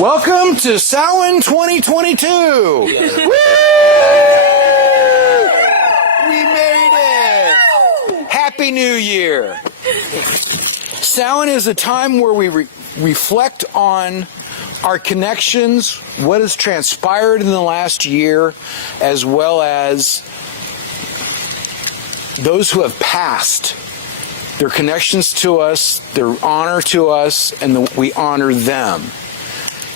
Welcome to Samhain 2022. Woo! We made it. Happy New Year. Samhain is a time where we reflect on our connections, what has transpired in the last year, as well as those who have passed, their connections to us, their honor to us, and we honor them.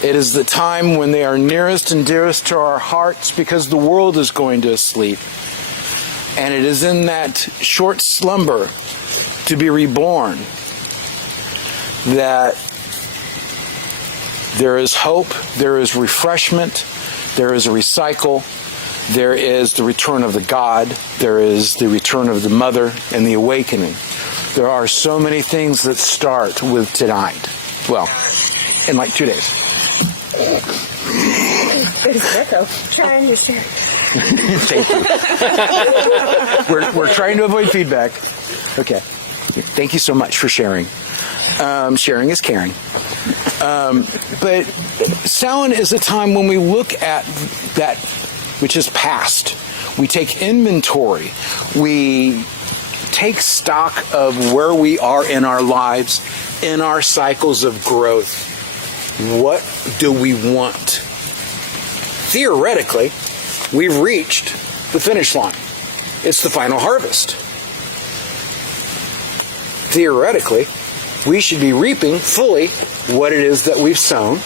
It is the time when they are nearest and dearest to our hearts because the world is going to sleep. And it is in that short slumber to be reborn that there is hope, there is refreshment, there is a recycle, there is the return of the God, there is the return of the mother and the awakening. There are so many things that start with tonight. Well, in like 2 days. Trying to share. Thank you. We're trying to avoid feedback. Okay. Thank you so much for sharing. Sharing is caring. But Samhain is a time when we look at that which is past. We take inventory. We take stock of where we are in our lives, in our cycles of growth. What do we want? Theoretically, we've reached the finish line. It's the final harvest. Theoretically, we should be reaping fully what it is that we've sown,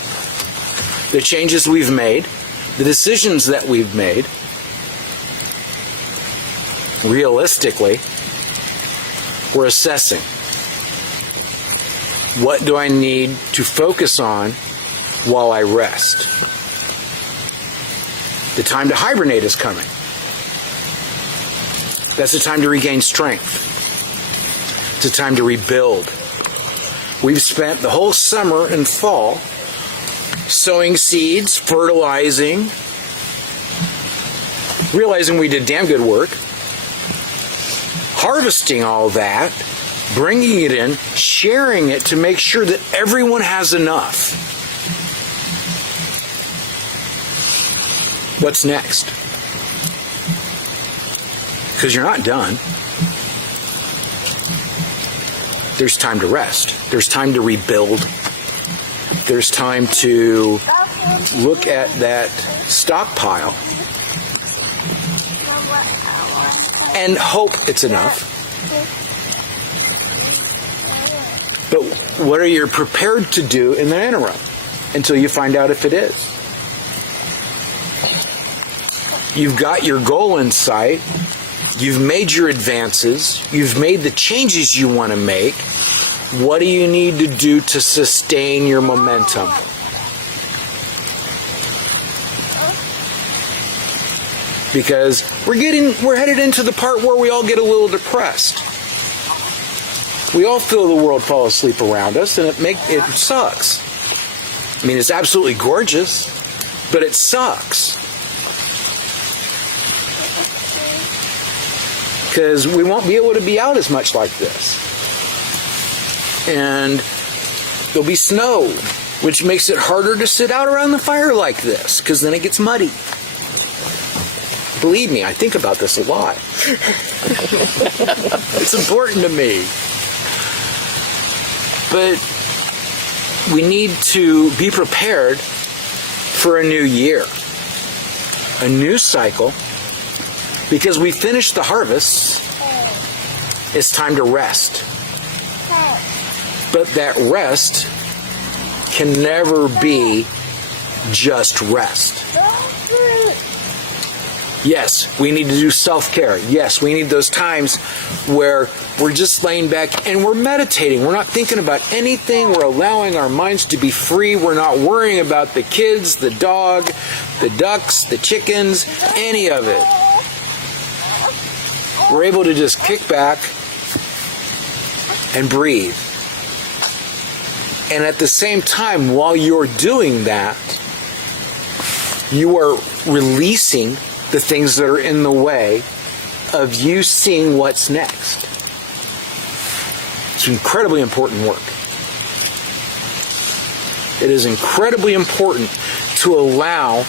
the changes we've made, the decisions that we've made. Realistically, we're assessing. What do I need to focus on while I rest? The time to hibernate is coming. That's the time to regain strength. It's a time to rebuild. We've spent the whole summer and fall sowing seeds, fertilizing, realizing we did damn good work, harvesting all that, bringing it in, sharing it to make sure that everyone has enough. What's next? Because you're not done. There's time to rest. There's time to rebuild. There's time to look at that stockpile and hope it's enough. But what are you prepared to do in the interim until you find out if it is? You've got your goal in sight. You've made your advances. You've made the changes you want to make. What do you need to do to sustain your momentum? Because we're headed into the part where we all get a little depressed. We all feel the world fall asleep around us, and it sucks. I mean, it's absolutely gorgeous, but it sucks. Because we won't be able to be out as much like this. And there'll be snow, which makes it harder to sit out around the fire like this, because then it gets muddy. Believe me, I think about this a lot. It's important to me. But we need to be prepared for a new year, a new cycle, because we finished the harvest. It's time to rest. But that rest can never be just rest. Yes, we need to do self-care. Yes, we need those times where we're just laying back and we're meditating. We're not thinking about anything. We're allowing our minds to be free. We're not worrying about the kids, the dog, the ducks, the chickens, any of it. We're able to just kick back and breathe. And at the same time, while you're doing that, you are releasing the things that are in the way of you seeing what's next. It's incredibly important work. It is incredibly important to allow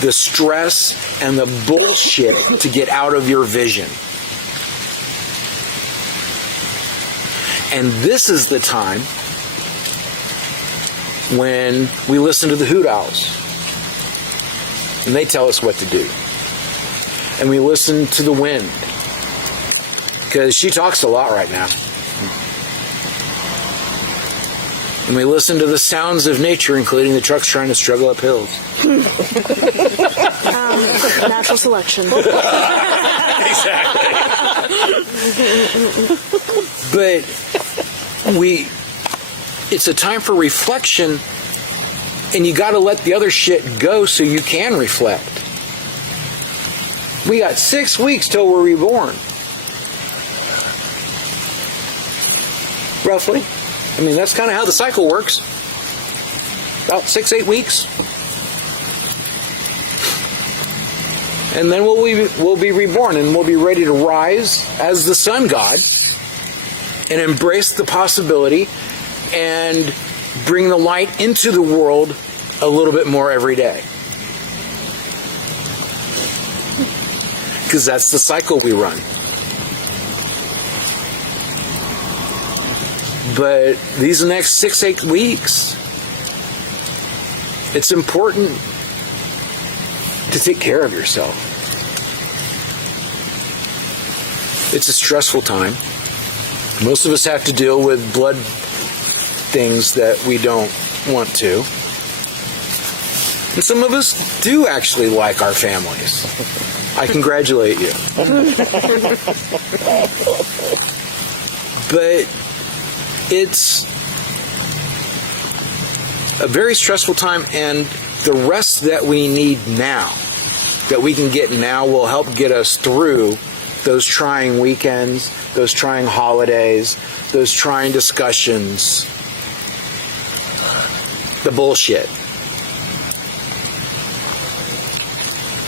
the stress and the bullshit to get out of your vision. And this is the time when we listen to the hoot owls. And they tell us what to do. And we listen to the wind. Because she talks a lot right now. And we listen to the sounds of nature, including the trucks trying to struggle up hills. Natural selection. Exactly. But it's a time for reflection, and you got to let the other shit go so you can reflect. We got 6 weeks till we're reborn. Roughly. I mean, that's kind of how the cycle works. About 6-8 weeks. And then we'll be reborn, and we'll be ready to rise as the sun god and embrace the possibility and bring the light into the world a little bit more every day. Because that's the cycle we run. But these next 6-8 weeks, it's important to take care of yourself. It's a stressful time. Most of us have to deal with blood things that we don't want to. And some of us do actually like our families. I congratulate you. But it's a very stressful time, and the rest that we need now, that we can get now, will help get us through those trying weekends, those trying holidays, those trying discussions, the bullshit.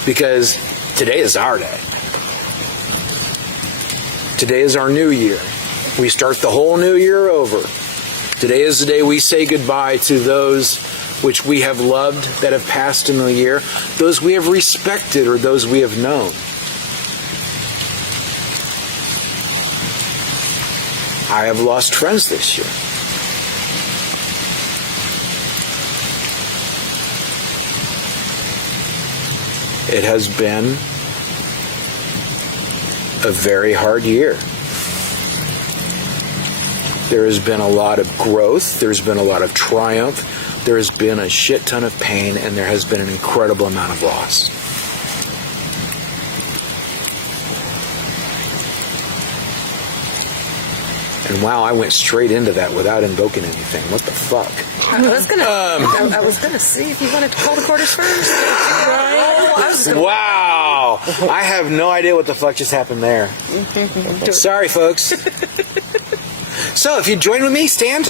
Because today is our day. Today is our new year. We start the whole new year over. Today is the day we say goodbye to those which we have loved that have passed in the year, those we have respected or those we have known. I have lost friends this year. It has been a very hard year. There has been a lot of growth, there's been a lot of triumph, there has been a shit ton of pain, and there has been an incredible amount of loss. And wow, I went straight into that without invoking anything. What the fuck? I was gonna see if you wanted to call the quarters first. Wow! I have no idea what the fuck just happened there. Sorry, folks. So, if you join with me, stand.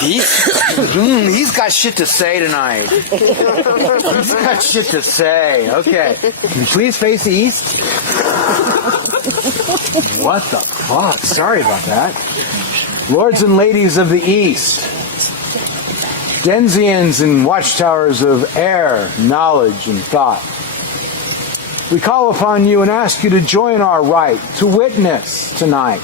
He's got shit to say tonight. He's got shit to say. Okay. Please face the east. What the fuck? Sorry about that. Lords and ladies of the east, Denzians and watchtowers of air, knowledge, and thought, we call upon you and ask you to join our right to witness tonight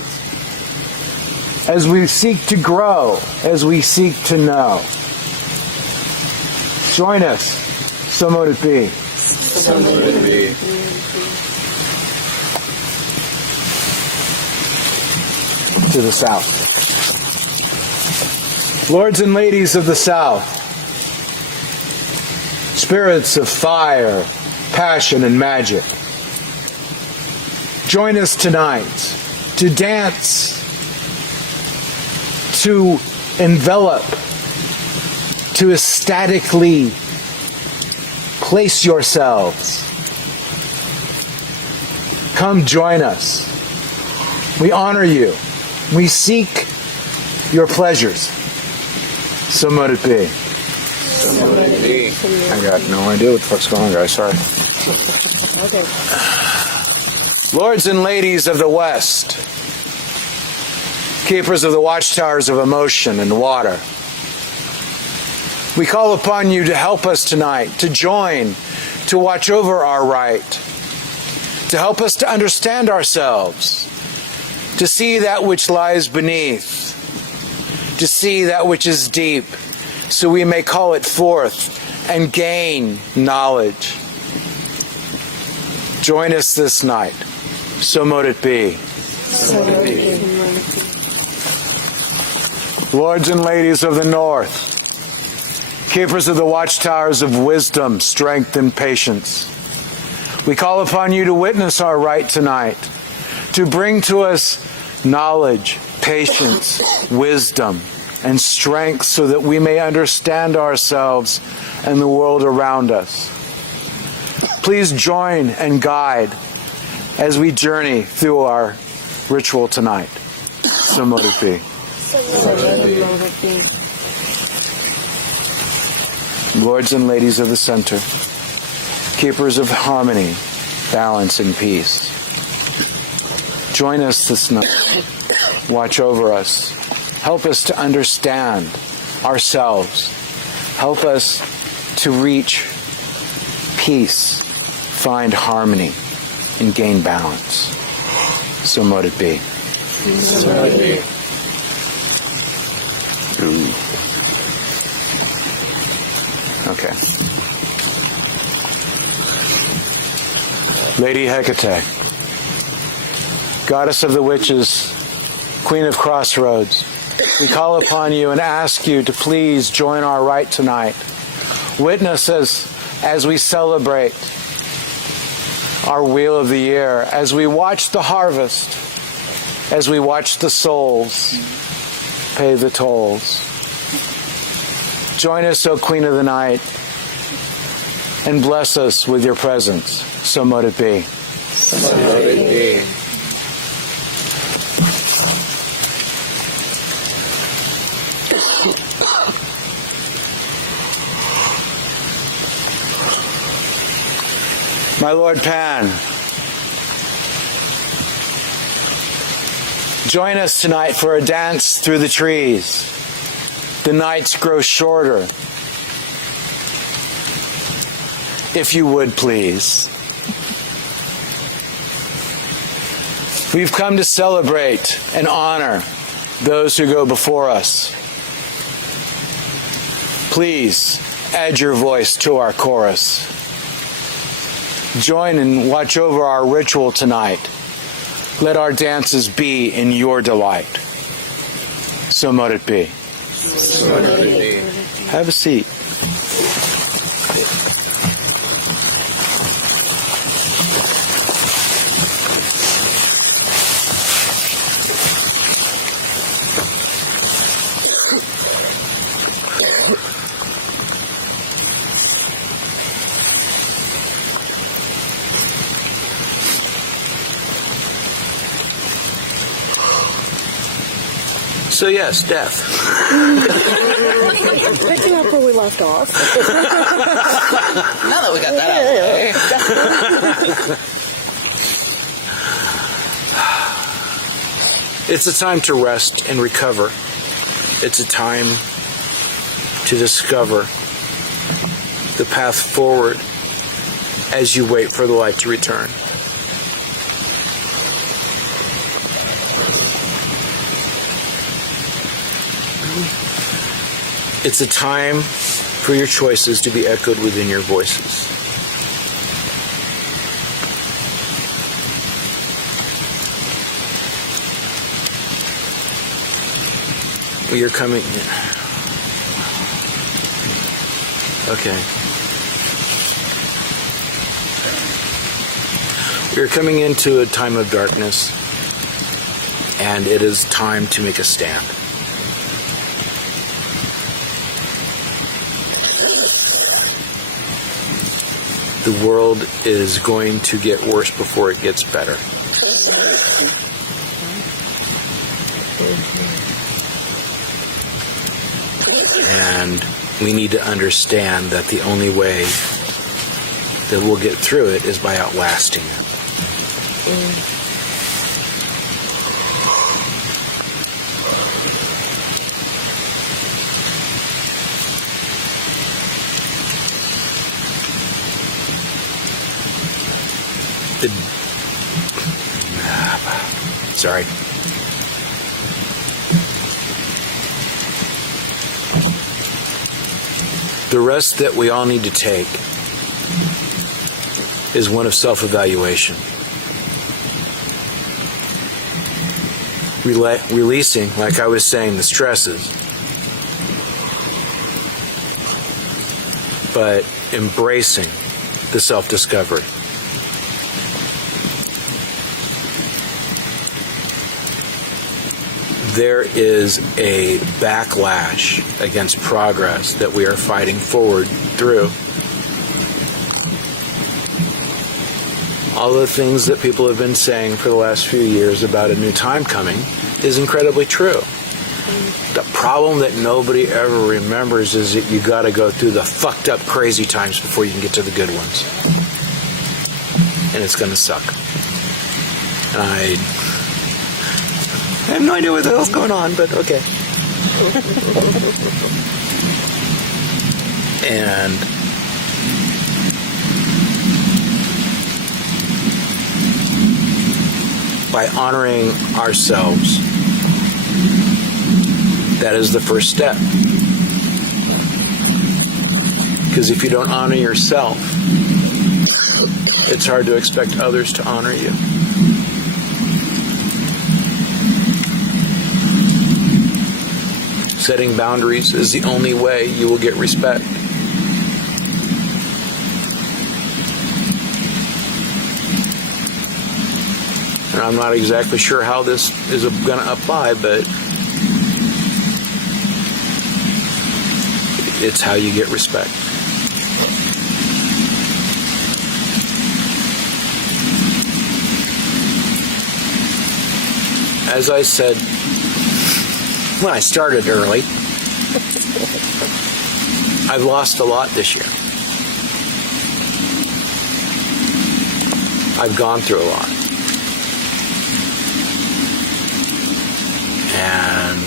as we seek to grow, as we seek to know. Join us. So mote it be. So mote it be. To the south. Lords and ladies of the south, spirits of fire, passion, and magic, join us tonight to dance, to envelop, to ecstatically place yourselves. Come join us. We honor you. We seek your pleasures. So mote it be. So mote it be. I got no idea what the fuck's going on, guys. Sorry. Okay. Lords and ladies of the West, keepers of the watchtowers of emotion and water. We call upon you to help us tonight, to join, to watch over our right, to help us to understand ourselves, to see that which lies beneath, to see that which is deep, so we may call it forth and gain knowledge. Join us this night. So mote it be. So mote it be. Lords and ladies of the North, keepers of the watchtowers of wisdom, strength, and patience, we call upon you to witness our right tonight, to bring to us knowledge, patience, wisdom, and strength so that we may understand ourselves and the world around us. Please join and guide as we journey through our ritual tonight. So mote it be. Lords and ladies of the center, keepers of harmony, balance, and peace, join us this night. Watch over us. Help us to understand ourselves. Help us to reach peace, find harmony, and gain balance. So mote it be. So mote it be. Ooh. Okay. Lady Hecate, goddess of the witches, queen of crossroads, we call upon you and ask you to please join our rite tonight. Witness us as we celebrate our wheel of the year, as we watch the harvest, as we watch the souls pay the tolls. Join us, O Queen of the Night, and bless us with your presence. So mote it be. So mote it be. My Lord Pan, join us tonight for a dance through the trees. The nights grow shorter. If you would, please. We've come to celebrate and honor those who go before us. Please add your voice to our chorus. Join and watch over our ritual tonight. Let our dances be in your delight. So mote it be. So mote it be. Have a seat. So yes, death. Picking up where we left off. Now that we got that out of the way. It's a time to rest and recover. It's a time to discover the path forward as you wait for the light to return. It's a time for your choices to be echoed within your voices. You're coming. Okay. We're coming into a time of darkness, and it is time to make a stand. The world is going to get worse before it gets better. And we need to understand that the only way that we'll get through it is by outlasting it. Sorry. The rest that we all need to take is one of self-evaluation. Releasing, like I was saying, the stresses, but embracing the self-discovery. There is a backlash against progress that we are fighting forward through. All the things that people have been saying for the last few years about a new time coming is incredibly true. The problem that nobody ever remembers is that you got to go through the fucked up crazy times before you can get to the good ones. And it's going to suck. And I have no idea what the hell's going on, but okay. And by honoring ourselves, that is the first step. Because if you don't honor yourself, it's hard to expect others to honor you. Setting boundaries is the only way you will get respect. And I'm not exactly sure how this is going to apply, but it's how you get respect. As I said when I started early, I've lost a lot this year. I've gone through a lot. And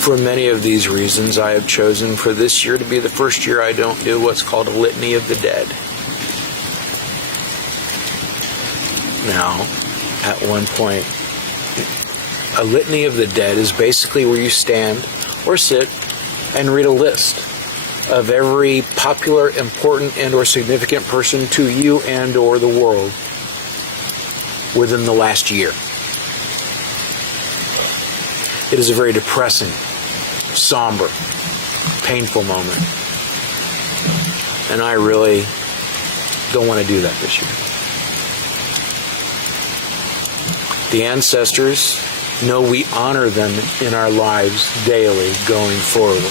for many of these reasons, I have chosen for this year to be the first year I don't do what's called a litany of the dead. Now, at one point, a litany of the dead is basically where you stand or sit and read a list of every popular, important, and or significant person to you and or the world within the last year. It is a very depressing, somber, painful moment. And I really don't want to do that this year. The ancestors know we honor them in our lives daily going forward.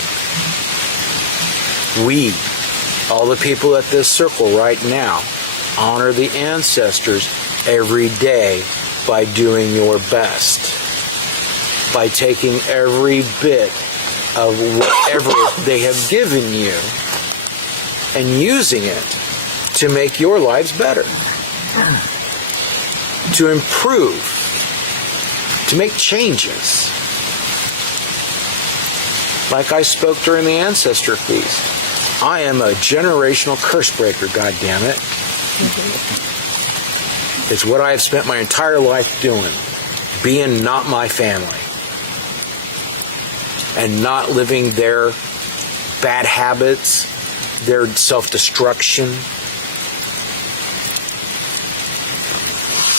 We, all the people at this circle right now, honor the ancestors every day by doing your best, by taking every bit of whatever they have given you and using it to make your lives better, to improve, to make changes. Like I spoke during the ancestor feast, I am a generational curse breaker, goddammit. It's what I have spent my entire life doing, being not my family, and not living their bad habits, their self-destruction.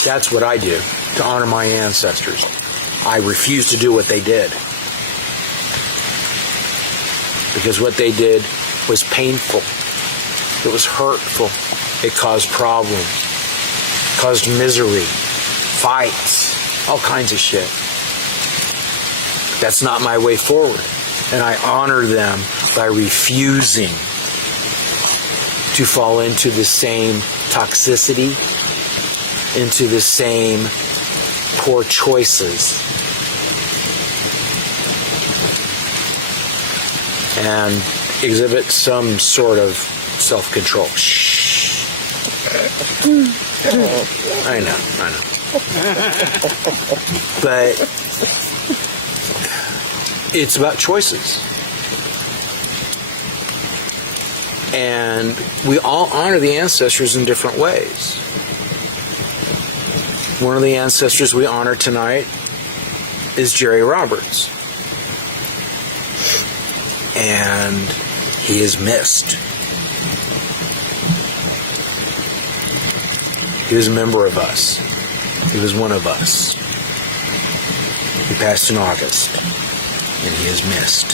That's what I do to honor my ancestors. I refuse to do what they did. Because what they did was painful. It was hurtful. It caused problems. Caused misery. Fights. All kinds of shit. That's not my way forward. And I honor them by refusing to fall into the same toxicity, into the same poor choices. And exhibit some sort of self-control. Shh. I know. But it's about choices. And we all honor the ancestors in different ways. One of the ancestors we honor tonight is Jerry Roberts. And he is missed. He was a member of us. He was one of us. He passed in August, and he is missed.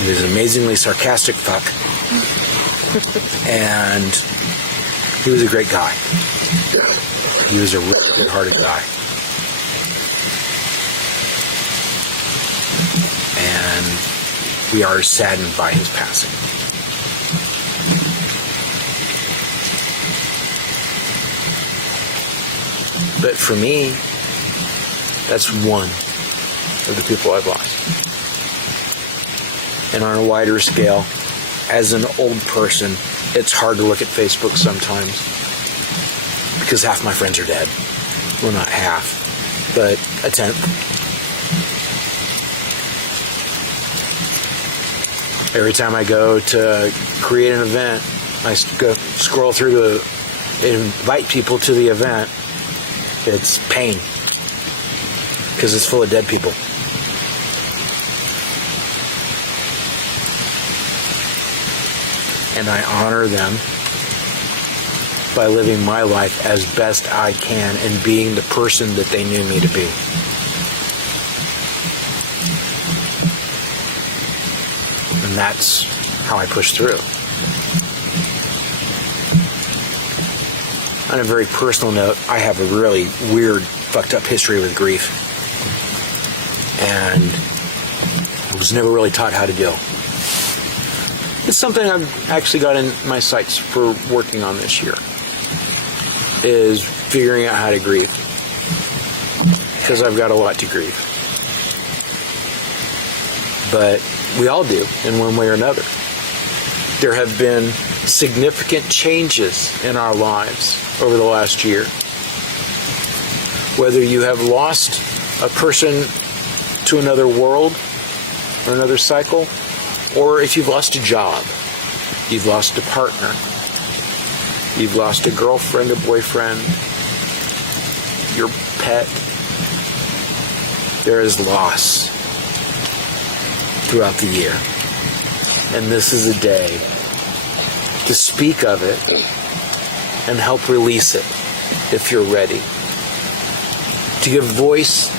He was an amazingly sarcastic fuck, and he was a great guy. He was a really good-hearted guy. And we are saddened by his passing. But for me, that's one of the people I've lost. And on a wider scale, as an old person, it's hard to look at Facebook sometimes because half my friends are dead. Well, not half, but a tenth. Every time I go to create an event, I go scroll through to invite people to the event. It's pain because it's full of dead people. And I honor them by living my life as best I can and being the person that they knew me to be. And that's how I push through. On a very personal note, I have a really weird, fucked up history with grief. And I was never really taught how to deal. It's something I've actually got in my sights for working on this year, is figuring out how to grieve. Because I've got a lot to grieve. But we all do, in one way or another. There have been significant changes in our lives over the last year. Whether you have lost a person to another world or another cycle, or if you've lost a job, you've lost a partner, you've lost a girlfriend, a boyfriend, your pet, there is loss throughout the year. And this is a day to speak of it and help release it if you're ready. To give voice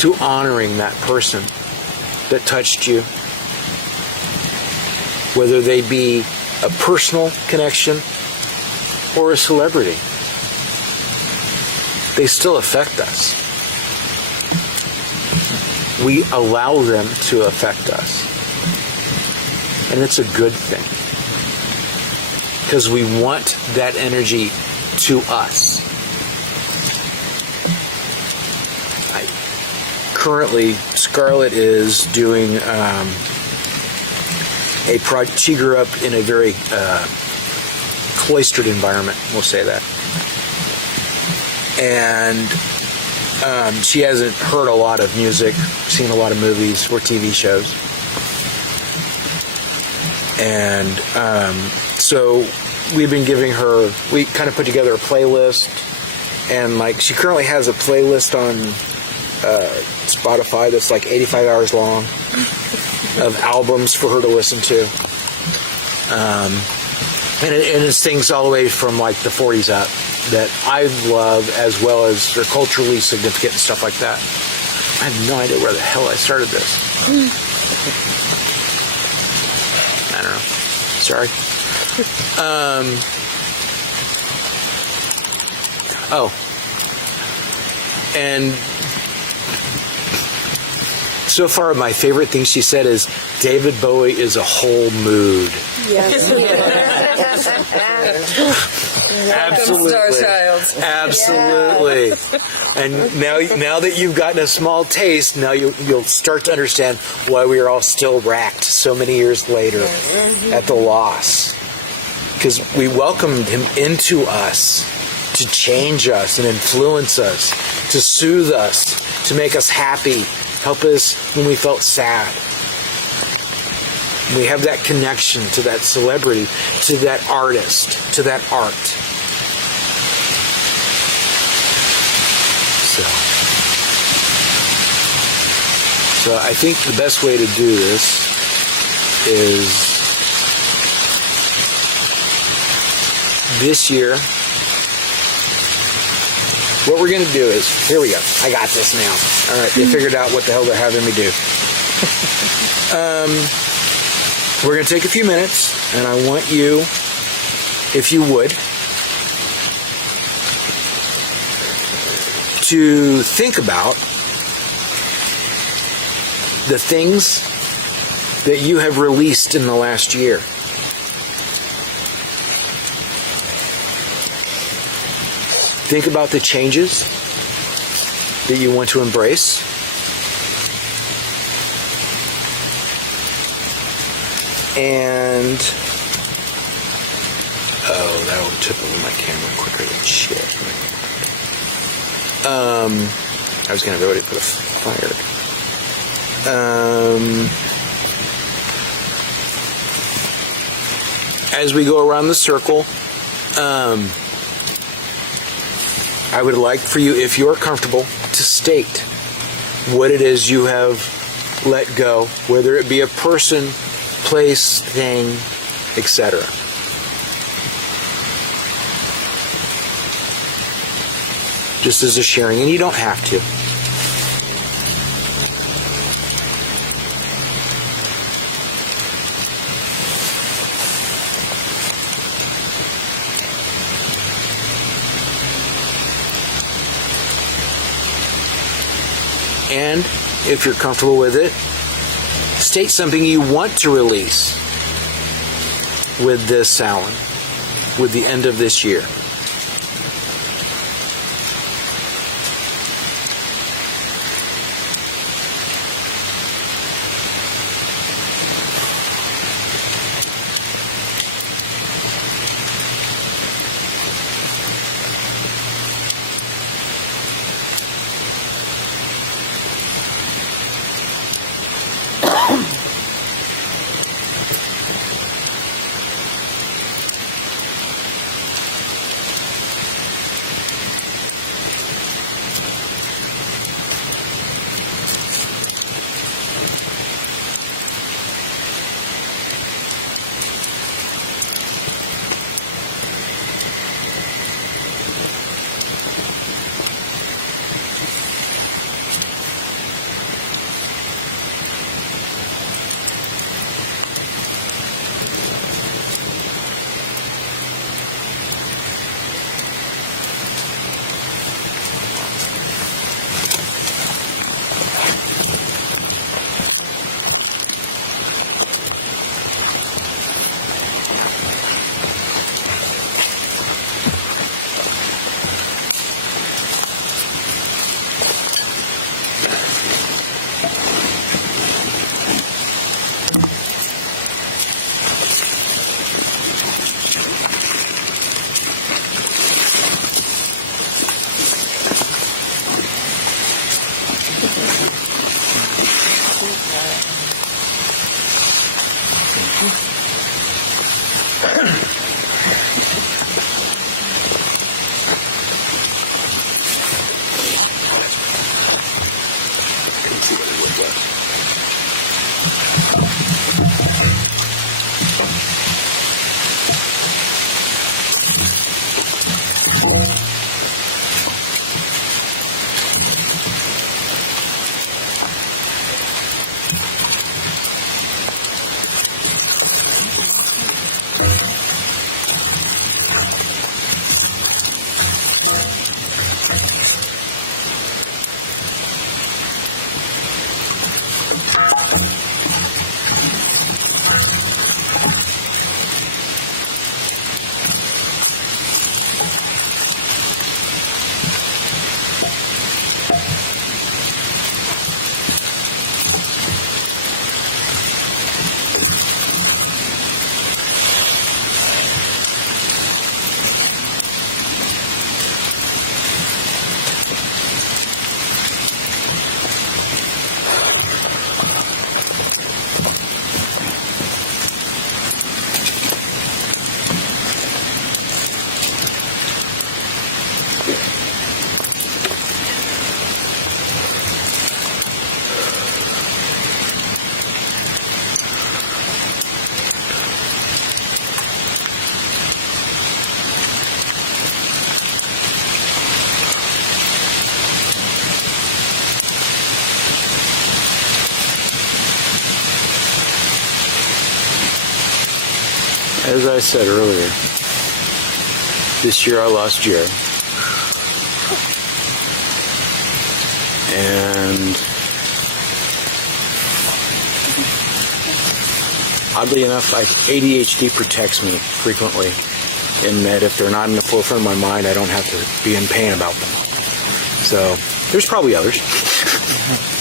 to honoring that person that touched you, whether they be a personal connection or a celebrity. They still affect us. We allow them to affect us. And it's a good thing. Because we want that energy to us. Currently, Scarlett is doing a project. She grew up in a very cloistered environment, we'll say that. And she hasn't heard a lot of music, seen a lot of movies or TV shows. And so we've been giving her, we kind of put together a playlist, and like she currently has a playlist on Spotify that's like 85 hours long of albums for her to listen to. And it's things all the way from like the 40s up that I love, as well as are culturally significant and stuff like that. I have no idea where the hell I started this. I don't know. Sorry. And so far, my favorite thing she said is, David Bowie is a whole mood. Yes. Absolutely. Starchild. Absolutely. Yeah. And now that you've gotten a small taste, now you'll start to understand why we are all still racked so many years later at the loss. Because we welcomed him into us to change us and influence us, to soothe us, to make us happy, help us when we felt sad. We have that connection to that celebrity, to that artist, to that art. So I think the best way to do this is this year. What we're going to do is, here we go. I got this now. All right, they figured out what the hell they're having me do. We're going to take a few minutes, and I want you, if you would, to think about the things that you have released in the last year. Think about the changes that you want to embrace. And that would tip over my camera quicker than shit. I was gonna have already put a fire. As we go around the circle, I would like for you, if you're comfortable, to state what it is you have let go, whether it be a person, place, thing, etc. Just as a sharing, and you don't have to. And if you're comfortable with it, state something you want to release with this Samhain, with the end of this year. As I said earlier, this year I lost Jerry. And oddly enough, ADHD protects me frequently in that if they're not in the forefront of my mind, I don't have to be in pain about them. So there's probably others.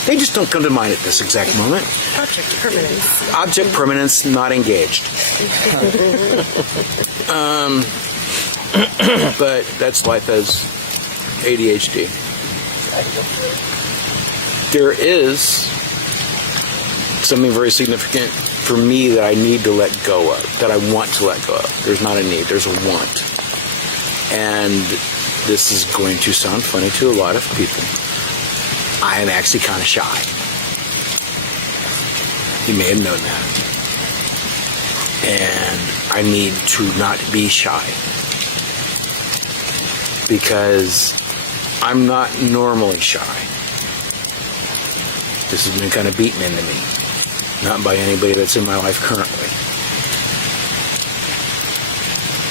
They just don't come to mind at this exact moment. Object permanence. Object permanence not engaged. But that's life as ADHD. There is something very significant for me that I need to let go of, that I want to let go of. There's not a need, there's a want. And this is going to sound funny to a lot of people. I am actually kind of shy. You may have known that. And I need to not be shy. Because I'm not normally shy. This has been kind of beaten into me. Not by anybody that's in my life currently.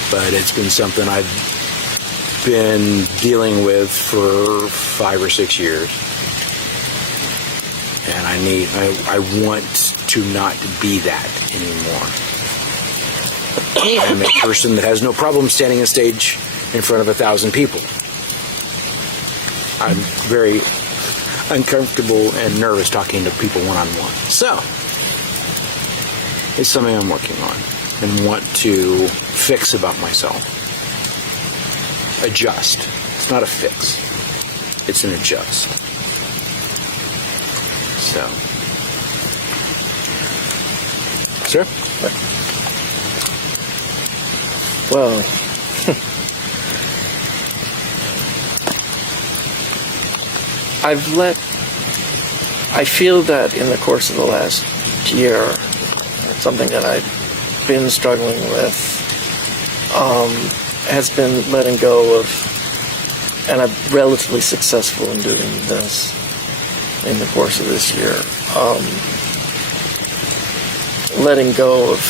But it's been something I've been dealing with for 5 or 6 years. And I want to not be that anymore. I'm a person that has no problem standing on stage in front of 1,000 people. I'm very uncomfortable and nervous talking to people one-on-one. So, it's something I'm working on and want to fix about myself. Adjust. It's not a fix. It's an adjust. So. Sir? Well, I feel that in the course of the last year, something that I've been struggling with has been letting go of, and I'm relatively successful in doing this in the course of this year, letting go of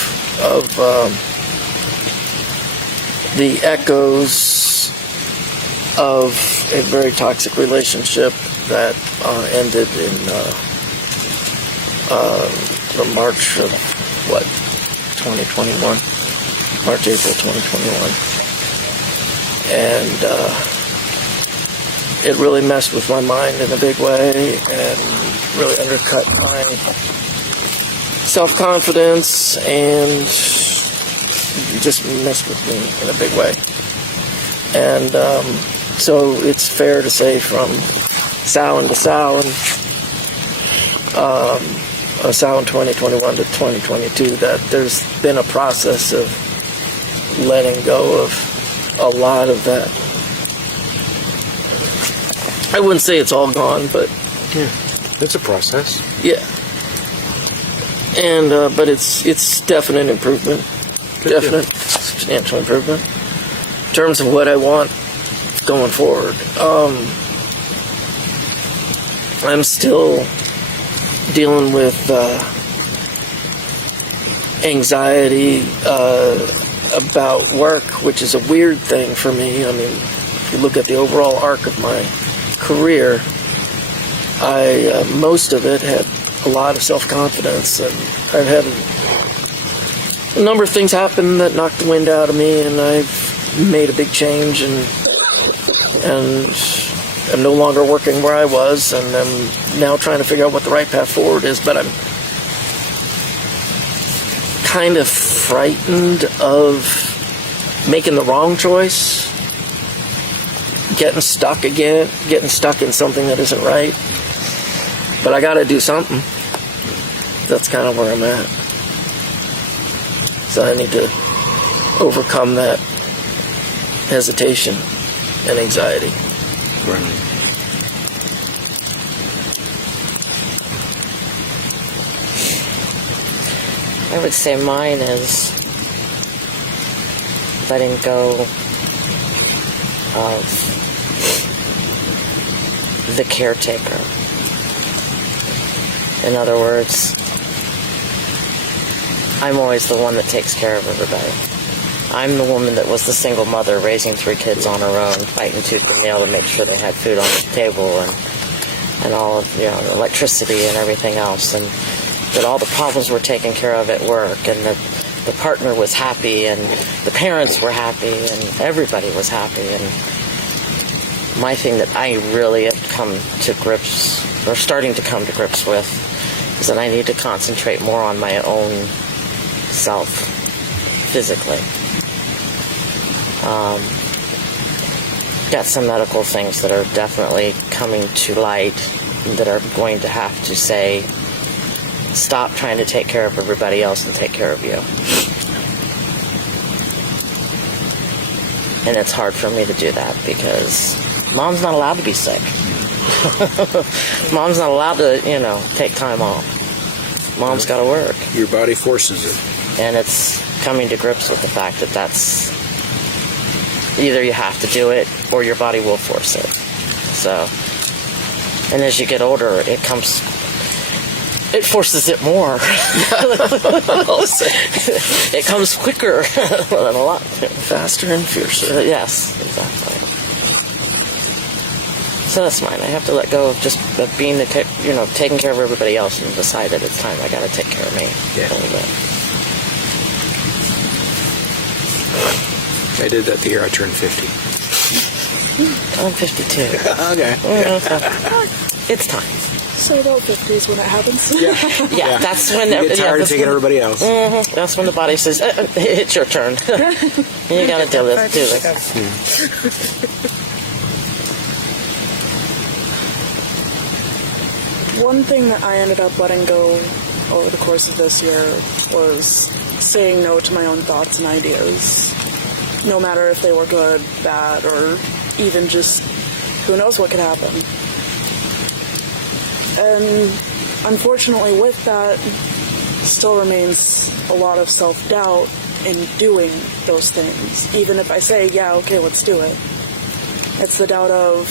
the echoes of a very toxic relationship that ended in March of 2021, March, April 2021, and it really messed with my mind in a big way and really undercut my self-confidence and just messed with me in a big way. And so it's fair to say from Samhain to Samhain, Samhain 2021 to 2022, that there's been a process of letting go of a lot of that. I wouldn't say it's all gone, but yeah, it's a process. Yeah, and but it's definite improvement, definite substantial improvement in terms of what I want going forward. I'm still dealing with anxiety about work, which is a weird thing for me. I mean, if you look at the overall arc of my career, I most of it had a lot of self-confidence, and I've had a number of things happen that knocked the wind out of me, and I've made a big change, and I'm no longer working where I was, and I'm now trying to figure out what the right path forward is, but I'm kind of frightened of making the wrong choice, getting stuck in something that isn't right. But I gotta do something. That's kind of where I'm at. So I need to overcome that hesitation and anxiety. Right. I would say mine is letting go of the caretaker. In other words, I'm always the one that takes care of everybody. I'm the woman that was the single mother raising 3 kids on her own, fighting tooth and nail to make sure they had food on the table and all of, you know, electricity and everything else, and that all the problems were taken care of at work, and that the partner was happy, and the parents were happy, and everybody was happy. And my thing that I really have come to grips, or starting to come to grips with, is that I need to concentrate more on my own self, physically. Got some medical things that are definitely coming to light that are going to have to say, stop trying to take care of everybody else and take care of you. And it's hard for me to do that because Mom's not allowed to be sick. Mom's not allowed to, you know, take time off. Mom's got to work. Your body forces it. And it's coming to grips with the fact that that's either you have to do it or your body will force it. So, and as you get older, it forces it more. It comes quicker than a lot. Faster and fiercer. Yes, exactly. So that's mine. I have to let go of just of being taking care of everybody else and decide that it's time I got to take care of me a little bit. I did that the year I turned 50. I'm 52. Okay. It's time. So about 50 is when it happens. Yeah, that's when You get tired of taking everybody else. That's when the body says, "It's your turn. You got to do this." One thing that I ended up letting go over the course of this year was saying no to my own thoughts and ideas. No matter if they were good, bad, or even just who knows what could happen. And unfortunately with that still remains a lot of self-doubt in doing those things. Even if I say, yeah, okay, let's do it. It's the doubt of,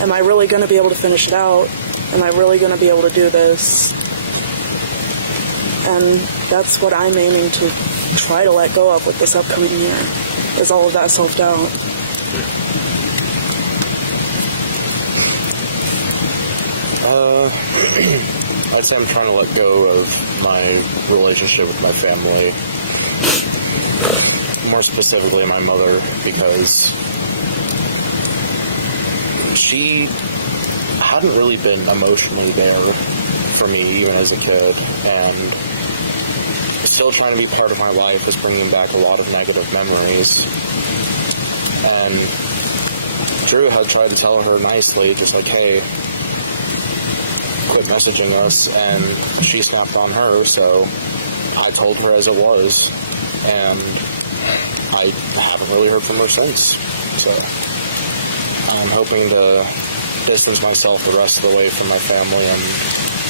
am I really going to be able to finish it out? Am I really going to be able to do this? And that's what I'm aiming to try to let go of with this upcoming year, is all of that self-doubt. I'd say I'm trying to let go of my relationship with my family. More specifically, my mother, because she hadn't really been emotionally there for me, even as a kid, and still trying to be part of my life is bringing back a lot of negative memories. And Drew had tried to tell her nicely, just like, hey, quit messaging us, and she snapped on her, so I told her as it was, and I haven't really heard from her since. So I'm hoping to distance myself the rest of the way from my family and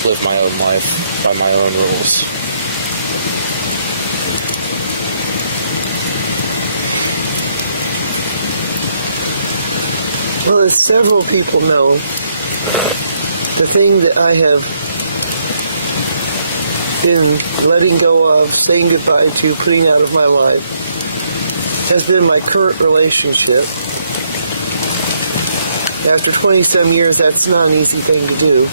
live my own life by my own rules. Well, as several people know, the thing that I have been letting go of, saying goodbye to, putting out of my life, has been my current relationship. After 20-some years, that's not an easy thing to do.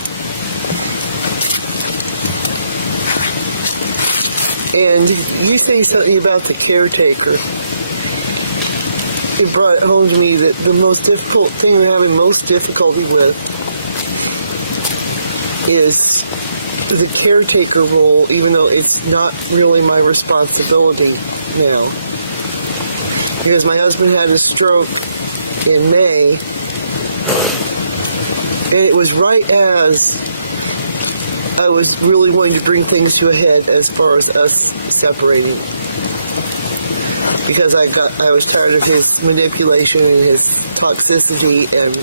And you say something about the caretaker. It brought home to me that the most difficult thing we're having most difficulty with is the caretaker role, even though it's not really my responsibility now. Because my husband had a stroke in May, and it was right as I was really wanting to bring things to a head as far as us separating. Because I was tired of his manipulation and his toxicity and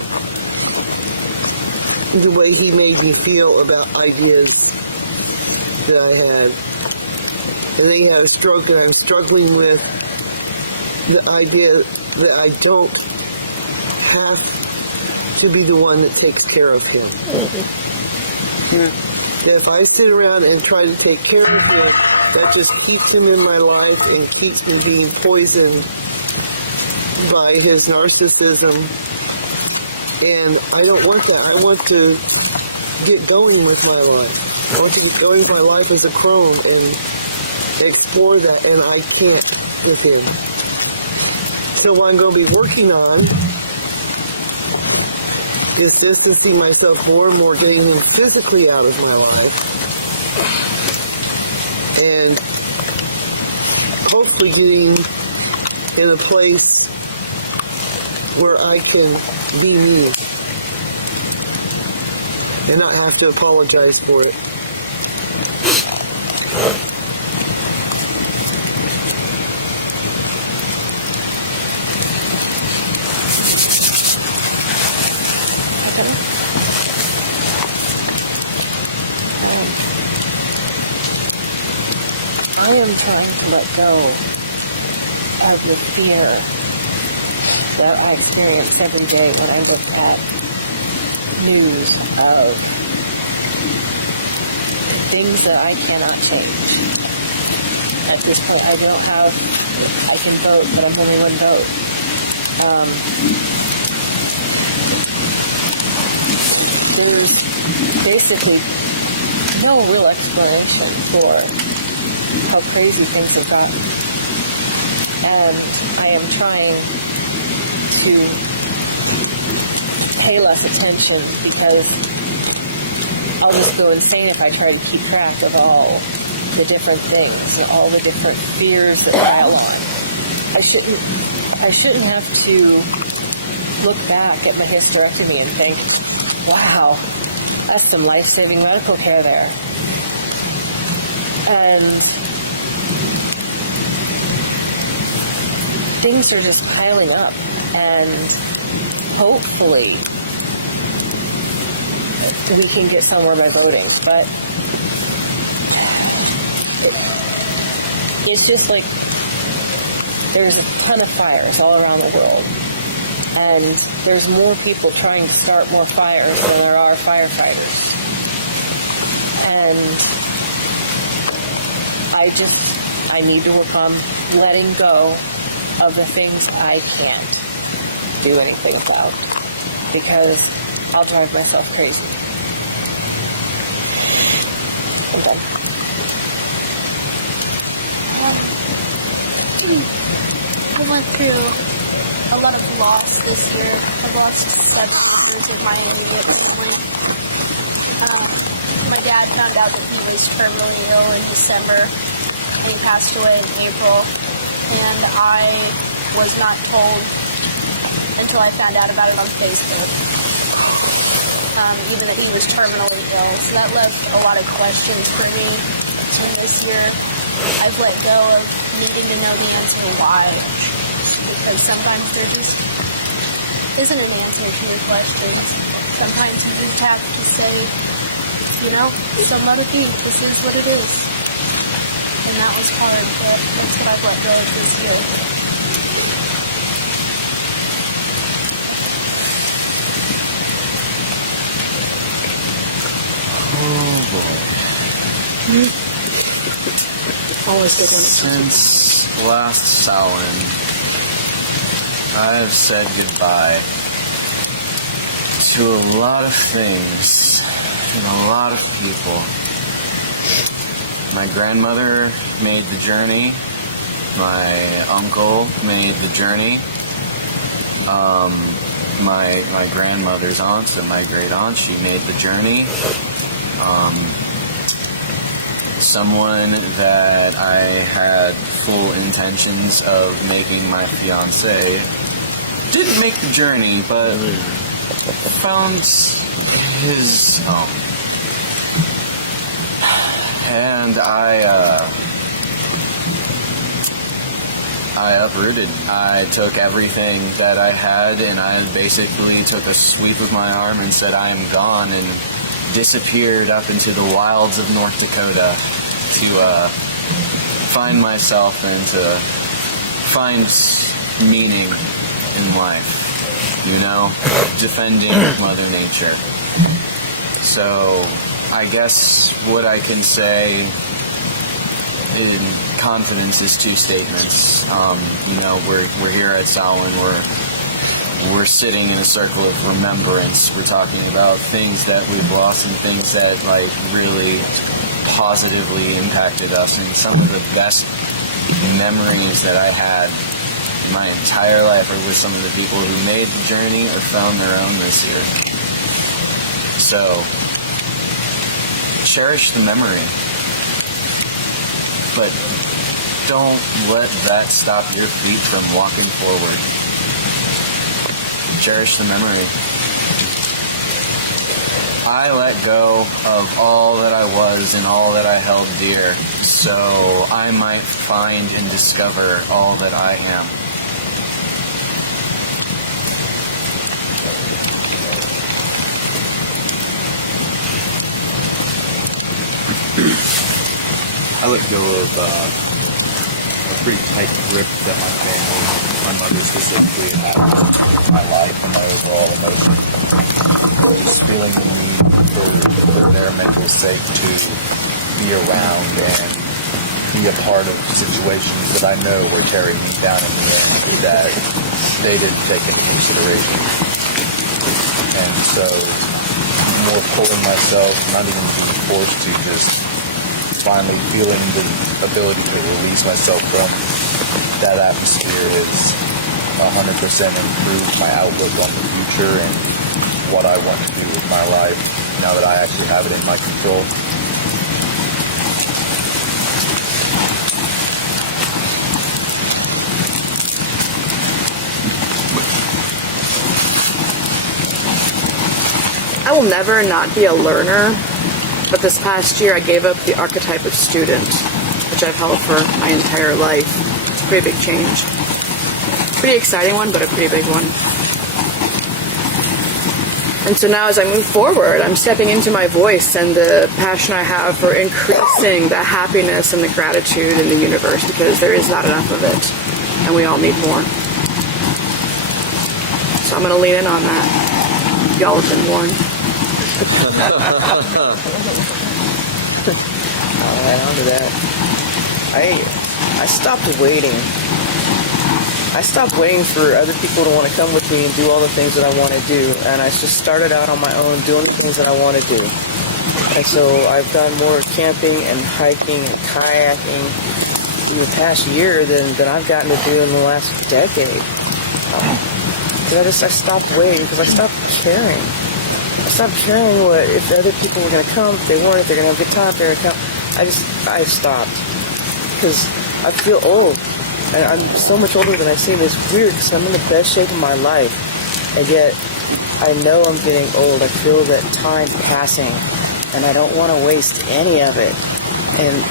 the way he made me feel about ideas that I had. And then he had a stroke, and I'm struggling with the idea that I don't have to be the one that takes care of him. If I sit around and try to take care of him that just keeps him in my life and keeps me being poisoned by his narcissism. And I don't want that. I want to get going with my life. I want to get going with my life as a crone and explore that, and I can't with him. So what I'm going to be working on is distancing myself more and more, getting him physically out of my life, and hopefully getting in a place where I can be me and not have to apologize for it. I am trying to let go of the fear that I experience every day when I look at news of things that I cannot change. At this point, I can vote, but I'm only one vote. There's basically no real explanation for how crazy things have gotten. And I am trying to pay less attention because I'll just go insane if I try to keep track of all the different things and all the different fears that pile on. I shouldn't have to look back at my hysterectomy and think, wow, that's some life-saving medical care there. And things are just piling up, and hopefully we can get somewhere by voting. But it's just like there's a ton of fires all around the world, and there's more people trying to start more fires than there are firefighters. And I need to work on letting go of the things I can't do anything about, because I'll drive myself crazy. I'm done. I went through a lot of loss this year. I've lost 7 members of my immediate family. My dad found out that he was terminally ill in December, and he passed away in April. And I was not told until I found out about it on Facebook, even that he was terminally ill. So that left a lot of questions for me. And this year, I've let go of needing to know the answer why. Because sometimes there just isn't an answer to your questions. Sometimes you just have to say, some other thing, this is what it is. And that was hard, but that's what I've let go of this year. Oh boy. Always good one. Since last Samhain, I have said goodbye to a lot of things and a lot of people. My grandmother made the journey. My uncle made the journey. My grandmother's aunt and my great aunt, she made the journey. Someone that I had full intentions of making my fiance didn't make the journey, but found his home. And I uprooted. I took everything that I had, and I basically took a sweep of my arm and said, I am gone, and disappeared up into the wilds of North Dakota to find myself and to find meaning in life, defending Mother Nature. So I guess what I can say confidence is two statements. We're here at Samhain. We're sitting in a circle of remembrance. We're talking about things that we've lost and things that like really positively impacted us. And some of the best memories that I had in my entire life are with some of the people who made the journey or found their own this year. So cherish the memory, but don't let that stop your feet from walking forward. Cherish the memory. I let go of all that I was and all that I held dear, so I might find and discover all that I am. I let go of a pretty tight grip that my family, my mother specifically, had on my life and my overall emotions. Just feeling the need for their mental sake to be around and be a part of situations that I know were tearing me down in the end that they didn't take into consideration. And so, more pulling myself, not even being forced to, just finally feeling the ability to release myself from that atmosphere has 100% improved my outlook on the future and what I want to do with my life now that I actually have it in my control. I will never not be a learner, but this past year I gave up the archetype of student, which I've held for my entire life. It's a pretty big change. Pretty exciting one, but a pretty big one. And so now as I move forward, I'm stepping into my voice and the passion I have for increasing the happiness and the gratitude in the universe, because there is not enough of it, and we all need more. So I'm going to lean in on that. Y'all have been warned. I'll add on to that. I stopped waiting. I stopped waiting for other people to want to come with me and do all the things that I want to do. And I just started out on my own doing the things that I want to do. And so I've done more camping and hiking and kayaking in the past year than I've gotten to do in the last decade. Because I stopped waiting, because I stopped caring. I stopped caring what if other people were going to come, if they weren't, if they're going to have a good time, if they're going to come. I stopped. Because I feel old. And I'm so much older than I seem. It's weird because I'm in the best shape of my life. And yet, I know I'm getting old. I feel that time passing. And I don't want to waste any of it. And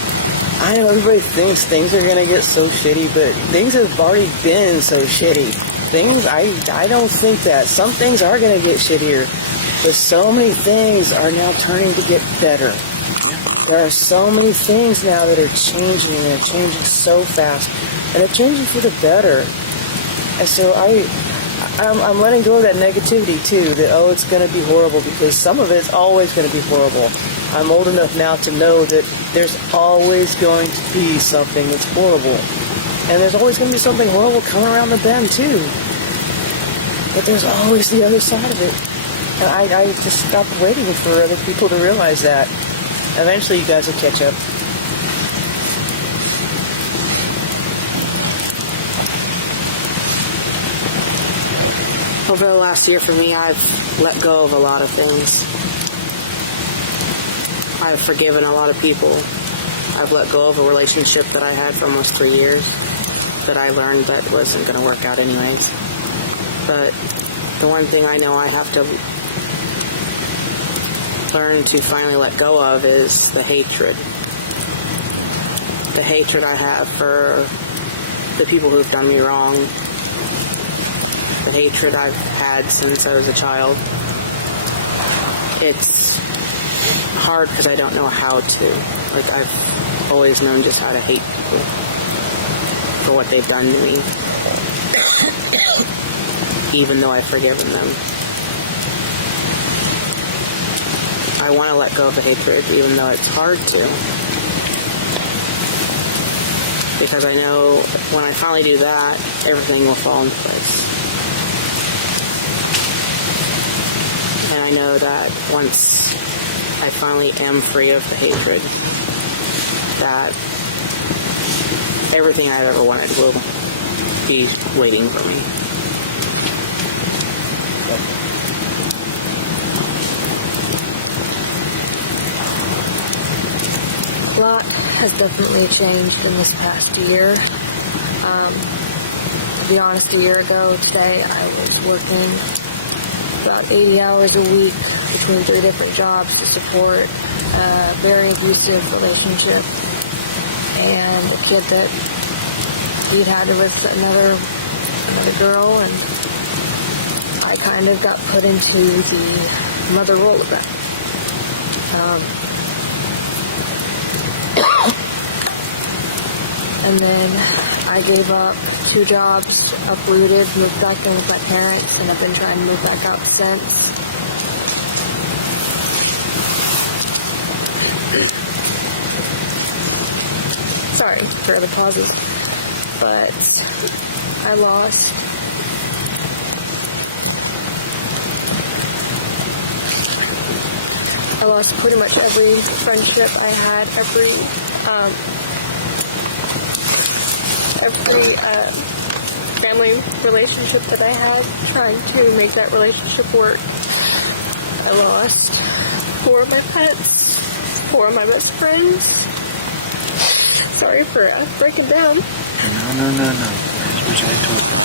I know everybody thinks things are going to get so shitty, but things have already been so shitty. I don't think that. Some things are going to get shittier. But so many things are now turning to get better. There are so many things now that are changing, and they're changing so fast. And they're changing for the better. And so I'm letting go of that negativity too, that, oh, it's going to be horrible, because some of it's always going to be horrible. I'm old enough now to know that there's always going to be something that's horrible. And there's always going to be something horrible coming around the bend too. But there's always the other side of it. And I just stopped waiting for other people to realize that. Eventually you guys will catch up. Over the last year for me, I've let go of a lot of things. I've forgiven a lot of people. I've let go of a relationship that I had for almost 3 years that I learned that wasn't going to work out anyways. But the one thing I know I have to learn to finally let go of is the hatred. The hatred I have for the people who've done me wrong. The hatred I've had since I was a child. It's hard because I don't know how to. Like, I've always known just how to hate people for what they've done to me. Even though I've forgiven them. I want to let go of the hatred, even though it's hard to. because I know when I finally do that, everything will fall into place. And I know that once I finally am free of the hatred, that everything I've ever wanted will be waiting for me. A lot has definitely changed in this past year. To be honest, a year ago today, I was working about 80 hours a week between 3 different jobs to support a very abusive relationship and a kid that he'd had with another girl, and I kind of got put into the mother role of that. And then I gave up 2 jobs, uprooted, moved back in with my parents, and I've been trying to move back out since. Sorry for the pauses, but I lost pretty much every friendship I had, every family relationship that I had, trying to make that relationship work. I lost 4 of my pets, 4 of my best friends. Sorry for breaking down. No. Which I told you.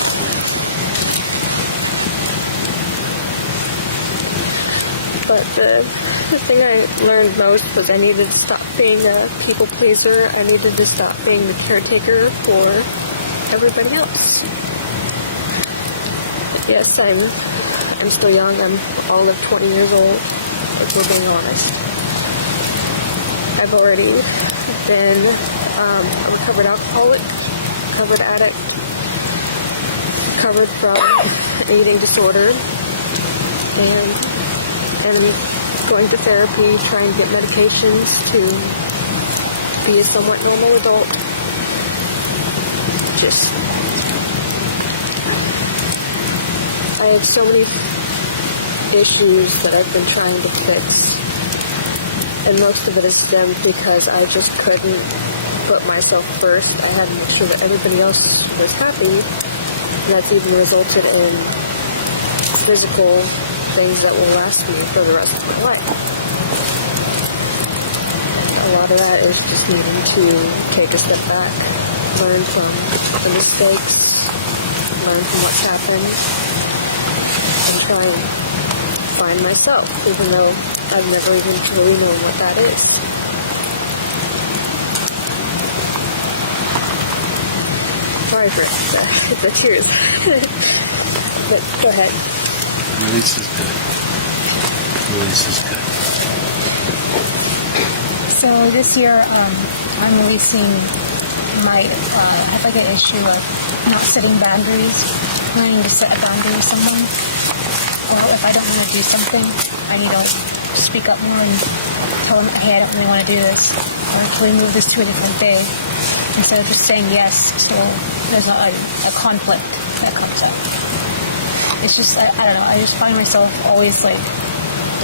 But the thing I learned most was I needed to stop being a people pleaser. I needed to stop being the caretaker for everybody else. Yes, I'm still young. I'm all of 20 years old, if we're being honest. I've already been a recovered alcoholic, recovered addict, recovered from eating disorder, and I'm going to therapy, trying to get medications to be a somewhat normal adult. I had so many issues that I've been trying to fix, and most of it is stemmed because I just couldn't put myself first. I had to make sure that everybody else was happy, and that's even resulted in physical things that will last me for the rest of my life. A lot of that is just needing to take a step back, learn from the mistakes, learn from what's happened, and try and find myself, even though I've never even really known what that is. Sorry for the tears. But go ahead. Release is good. Release is good. So this year, I'm releasing my, I have like an issue of not setting boundaries, learning to set a boundary with someone. Or if I don't want to do something, I need to speak up more and tell them, hey, I don't really want to do this. Or can we move this to a different day? Instead of just saying yes, so there's not like a conflict that comes up. It's just, I don't know, I just find myself always like,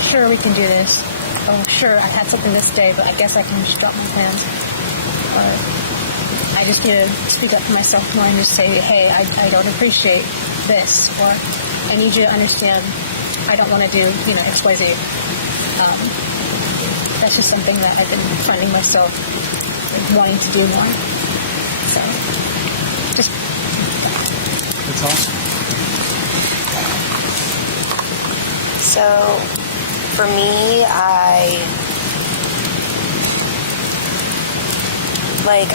sure, we can do this. Oh, sure, I had something this day, but I guess I can just drop my plans. I just need to speak up for myself more and just say, hey, I don't appreciate this, or I need you to understand I don't want to do, XYZ. That's just something that I've been finding myself wanting to do more. So, just... That's awesome. So, for me,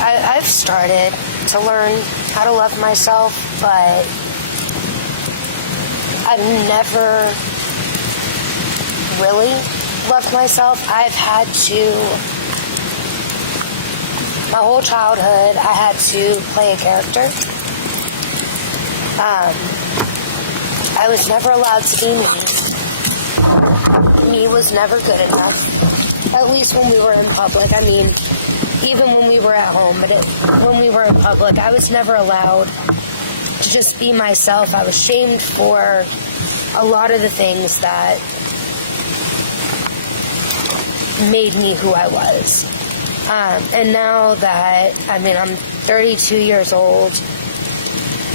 I've started to learn how to love myself, but I've never really loved myself. I've had to, my whole childhood, I had to play a character. I was never allowed to be me. Me was never good enough, at least when we were in public. I mean, even when we were at home, but when we were in public, I was never allowed to just be myself. I was shamed for a lot of the things that made me who I was. And now that, I'm 32 years old,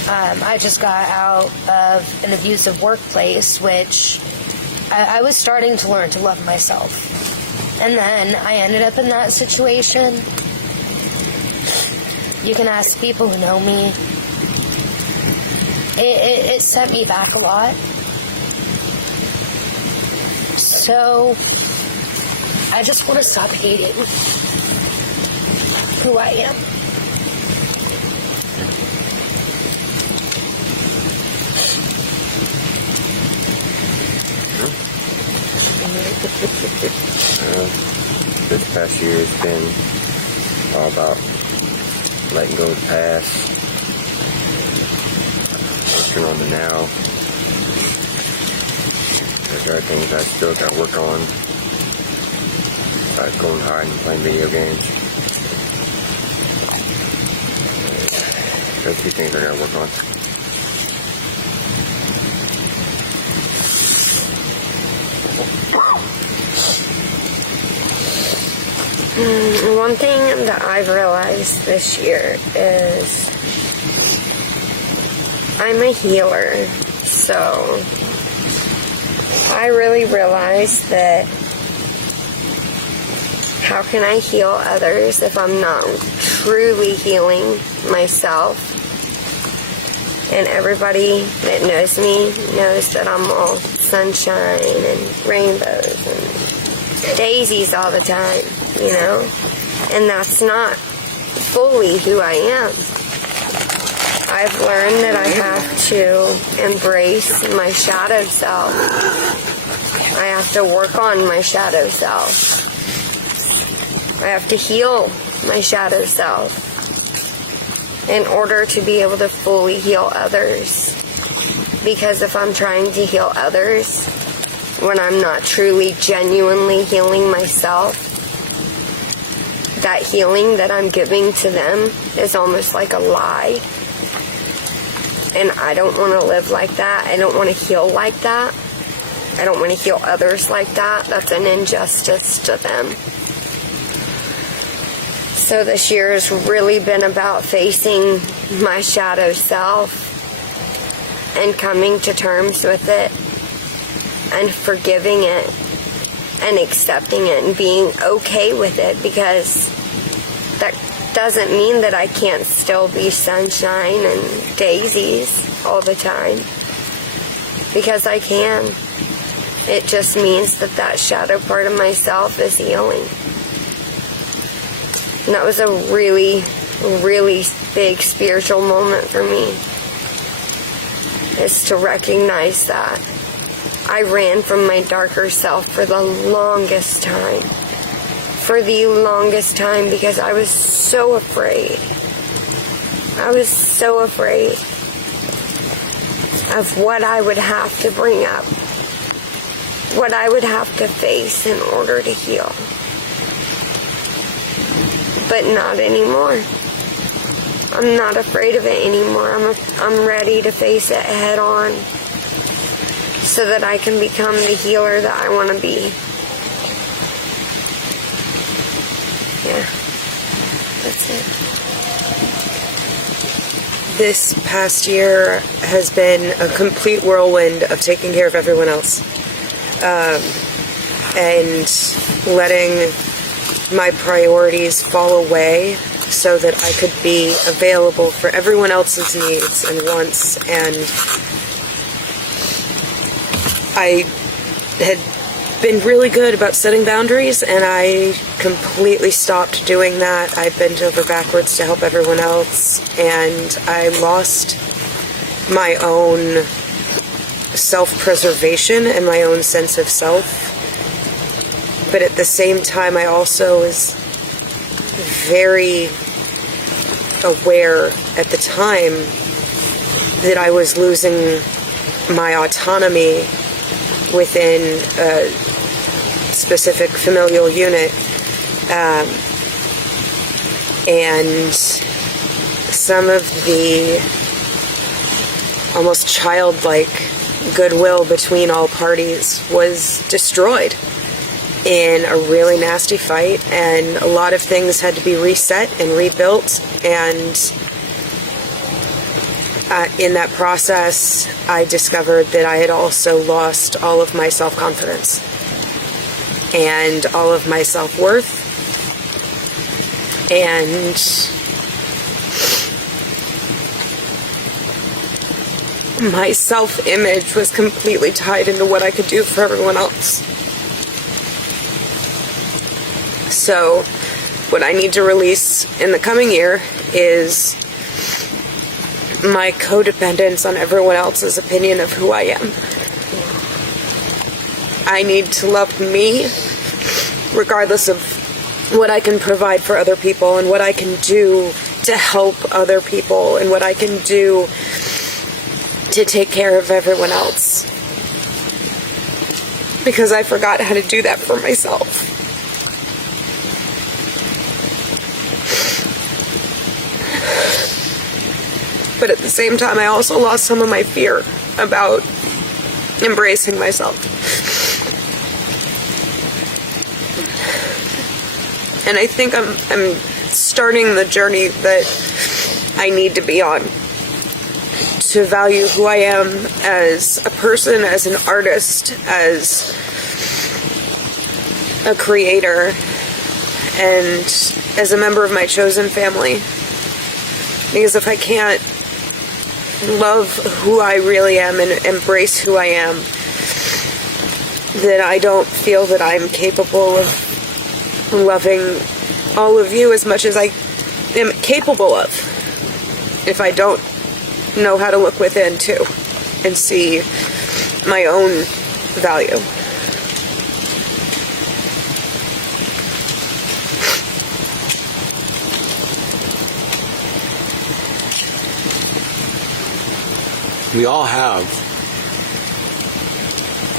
I just got out of an abusive workplace, which I was starting to learn to love myself. And then I ended up in that situation. You can ask people who know me. It set me back a lot. So I just want to stop hating who I am. This past year has been all about letting go of the past, working on the now. There's other things I still got to work on, like going hard and playing video games. Those two things I got to work on. One thing that I've realized this year is I'm a healer, so I really realized that how can I heal others if I'm not truly healing myself? And everybody that knows me knows that I'm all sunshine and rainbows and daisies all the time, you know? And that's not fully who I am. I've learned that I have to embrace my shadow self. I have to work on my shadow self. I have to heal my shadow self in order to be able to fully heal others. Because if I'm trying to heal others when I'm not truly, genuinely healing myself, that healing that I'm giving to them is almost like a lie. And I don't want to live like that. I don't want to heal like that. I don't want to heal others like that. That's an injustice to them. So this year has really been about facing my shadow self and coming to terms with it and forgiving it and accepting it and being okay with it, because that doesn't mean that I can't still be sunshine and daisies all the time, because I can. It just means that that shadow part of myself is healing. And that was a really, really big spiritual moment for me, is to recognize that. I ran from my darker self for the longest time. For the longest time, because I was so afraid. I was so afraid of what I would have to bring up. What I would have to face in order to heal. But not anymore. I'm not afraid of it anymore. I'm ready to face it head on, so that I can become the healer that I want to be. Yeah, that's it. This past year has been a complete whirlwind of taking care of everyone else. And letting my priorities fall away so that I could be available for everyone else's needs and wants. And I had been really good about setting boundaries, and I completely stopped doing that. I bent over backwards to help everyone else, and I lost my own self-preservation and my own sense of self. But at the same time, I also was very aware at the time that I was losing my autonomy within a specific familial unit. and some of the almost childlike goodwill between all parties was destroyed in a really nasty fight, and a lot of things had to be reset and rebuilt, and in that process I discovered that I had also lost all of my self-confidence and all of my self-worth, and my self-image was completely tied into what I could do for everyone else. So what I need to release in the coming year is my codependence on everyone else's opinion of who I am. I need to love me regardless of what I can provide for other people and what I can do to help other people and what I can do to take care of everyone else. Because I forgot how to do that for myself. But at the same time, I also lost some of my fear about embracing myself. And I think I'm starting the journey that I need to be on, to value who I am as a person, as an artist, as a creator, and as a member of my chosen family. Because if I can't love who I really am and embrace who I am, then I don't feel that I'm capable of loving all of you as much as I am capable of, if I don't know how to look within too and see my own value. We all have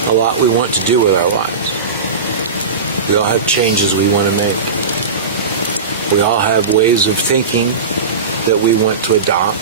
a lot we want to do with our lives. We all have changes we want to make. We all have ways of thinking that we want to adopt.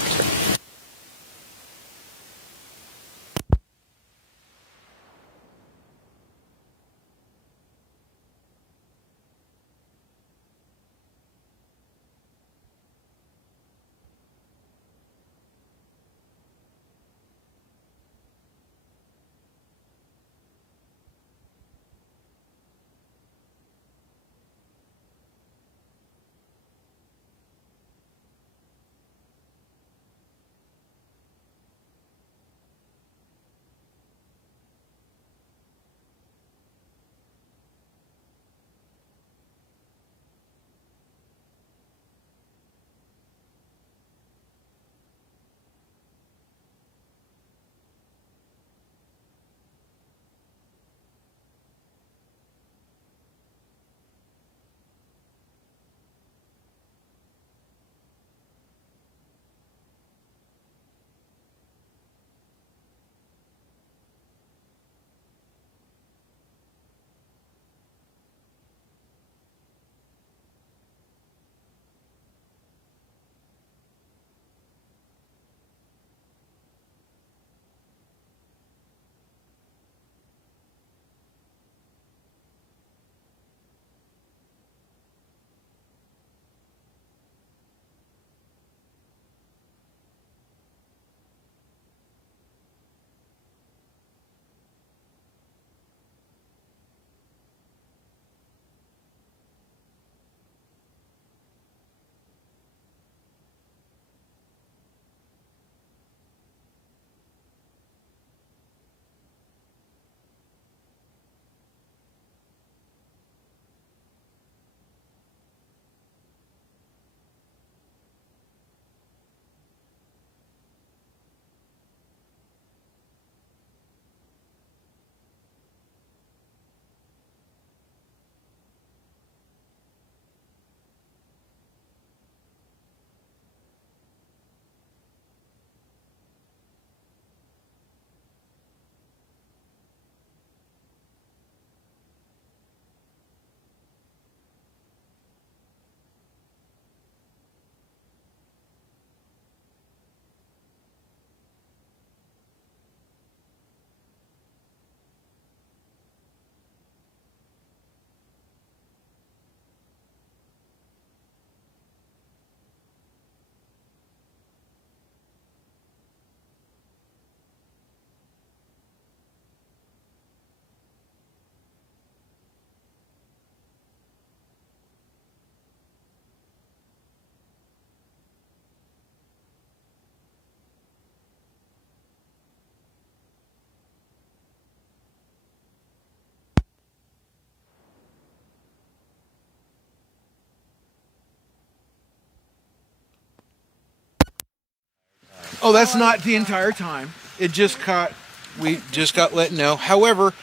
Oh, that's not the entire time. It just caught. We just got let know. However,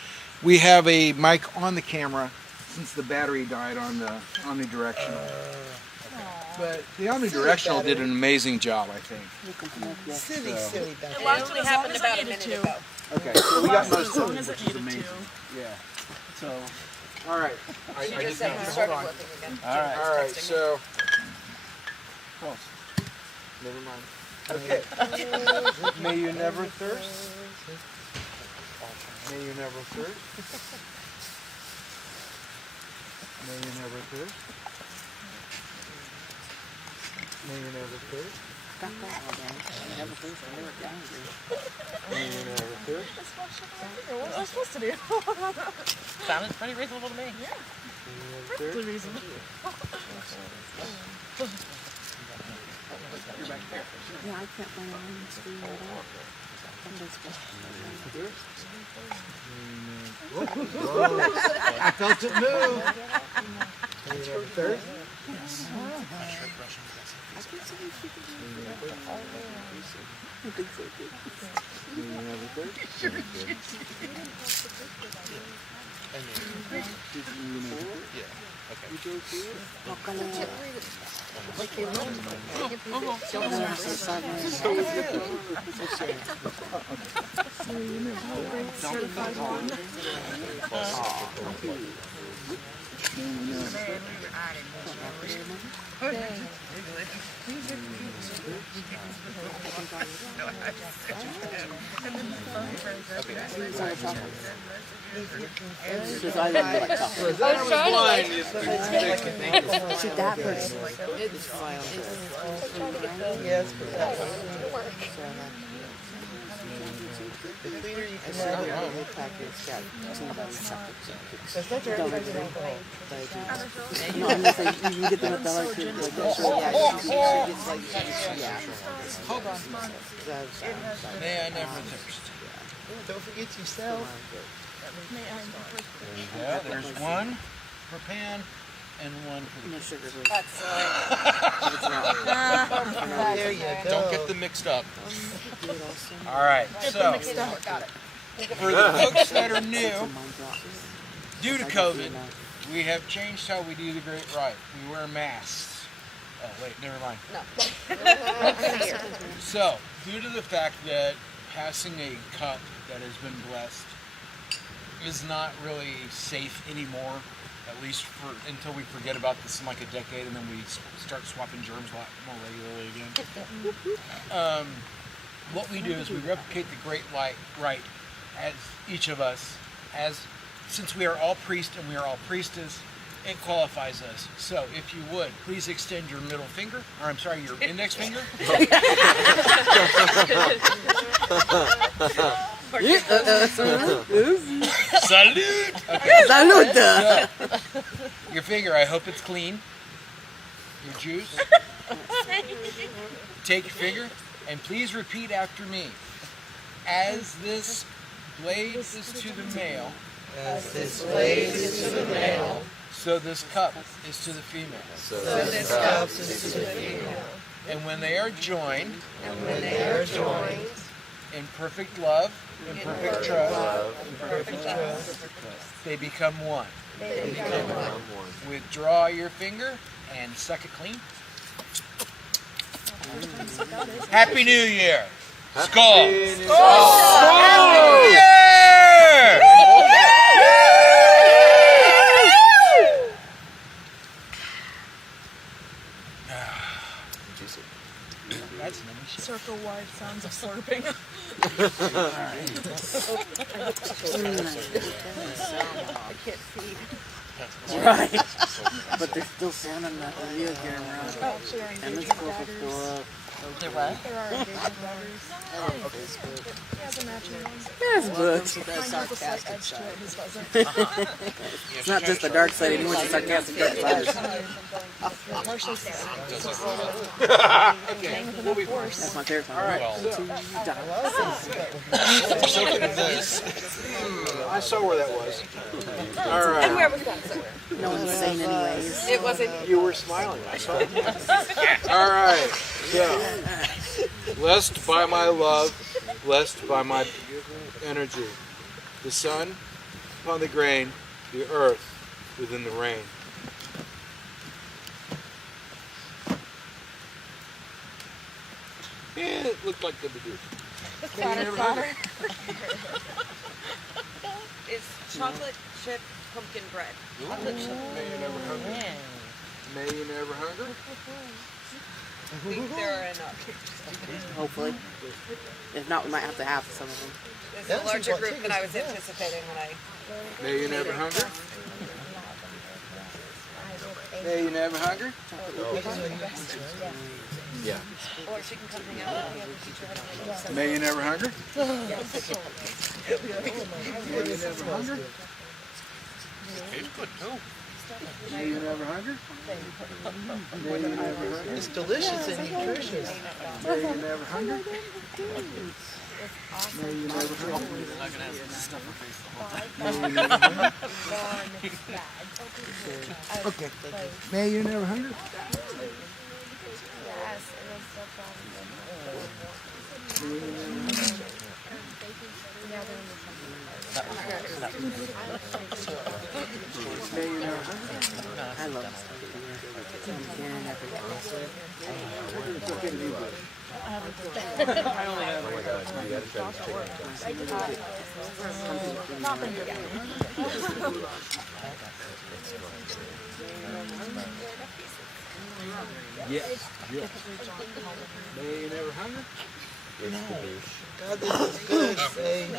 we have a mic on the camera since the battery died on the omnidirectional. But the omnidirectional did an amazing job, I think. Silly, silly battery. It actually happened about a minute ago. Okay, so we got most of long it, as it which is needed amazing. to. Yeah. So, all right. I She just just said have you to started hold on. working again. All right. All right. So. Close. Never mind. Okay. May you never thirst. May you never thirst. May you never thirst. May you never thirst. May you never thirst. What was I supposed to do? Sounded pretty reasonable to me. Yeah. Perfectly reasonable. Yeah, I can't find mine to do that out. I felt it move. May you never thirst. Yes. I can see if you can do it. I think so too. May you never thirst. Because I don't like chocolate. See, that person. Yes, but that one. The cleaner you can have your whole package got too much chocolate. That's not your Don't everything. No, I'm just saying, you can get them at Dollar Tree. Like, yeah, she gets like, yeah. May I never thirst. Don't forget yourself. Yeah, there's one for Pan and one for the sugar. There you go. Don't get them mixed up. All right, so for the folks that are new, due to COVID, we have changed how we do the Great Rite. We wear masks. Oh, wait, never mind. No. So, due to the fact that passing a cup that has been blessed is not really safe anymore, at least for until we forget about this in like a decade and then we start swapping germs a lot more regularly again. What we do is we replicate the Great Rite as each of us, since we are all priests and we are all priestess, it qualifies us. So, if you would, please extend your middle finger, or I'm sorry, your index finger. Salute! Okay. Salute! So, your finger, I hope it's clean. Your juice. Take your finger and please repeat after me. As this blade is to the male, As this blade is to the male, so this cup is to the female. so this cup is to the female. And when they are joined, in perfect love, in perfect trust, they become one. Withdraw your finger and suck it clean. Happy New Year! Skull! Happy New Year! Circle wide sounds of slurping. I can't feed. Right. But they're still sounding that video camera. Oh, sure. And it's close to store. They're what? There are engagement batteries. Oh, Facebook. It has a matching one. Facebook. Mine has a slight edge to it, his doesn't. It's not just the dark side anymore, it's the sarcastic dark side. Partially Okay, we'll be fine. That's my favorite one. All right. I saw where that was. All right. And where was that, sir? No one's saying anyways. It wasn't. You were smiling. I saw it. All right. So, Blessed by my love, blessed by my energy. The sun upon the grain, the earth within the rain. Yeah, it looked like the Medusa. It's chocolate chip pumpkin bread. Chocolate chip. May you never hunger. May you never hunger. I think there are enough. Hopefully. If not, we might have to have some of them. It's a larger group than I was anticipating when I... May you never hunger. May you never hunger. Yeah. Or she can come hang out with me and teach her how to make some. May you never hunger. May you never hunger. It's good too. May you never hunger. May you never hunger. It's delicious and nutritious. May you never hunger. May you never hunger. May you never hunger. Okay. May you never hunger. I love Yes. Yes. May you never hunger. God, this is good, Sage.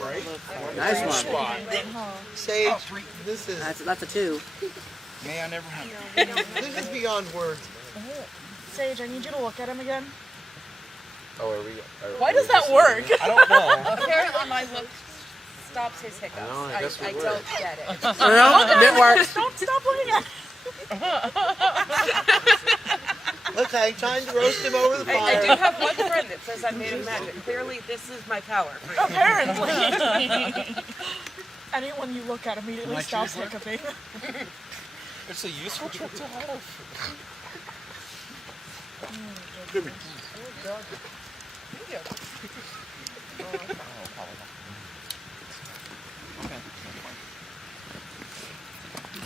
Right? Nice one. Sage, this is... That's a 2. May I never hunger. This is beyond words. Sage, I need you to look at him again. Oh, are we? Why does that work? I don't know. Apparently my look stops his hiccups. No, I guess we I would. don't get it. No, it didn't work. Don't stop looking at him. Okay, time to roast him over the fire. I do have one friend that says I'm made of magic. Clearly, this is my power. Apparently. Anyone you look at immediately My stops cheese hiccuping. It's a useful trick to have.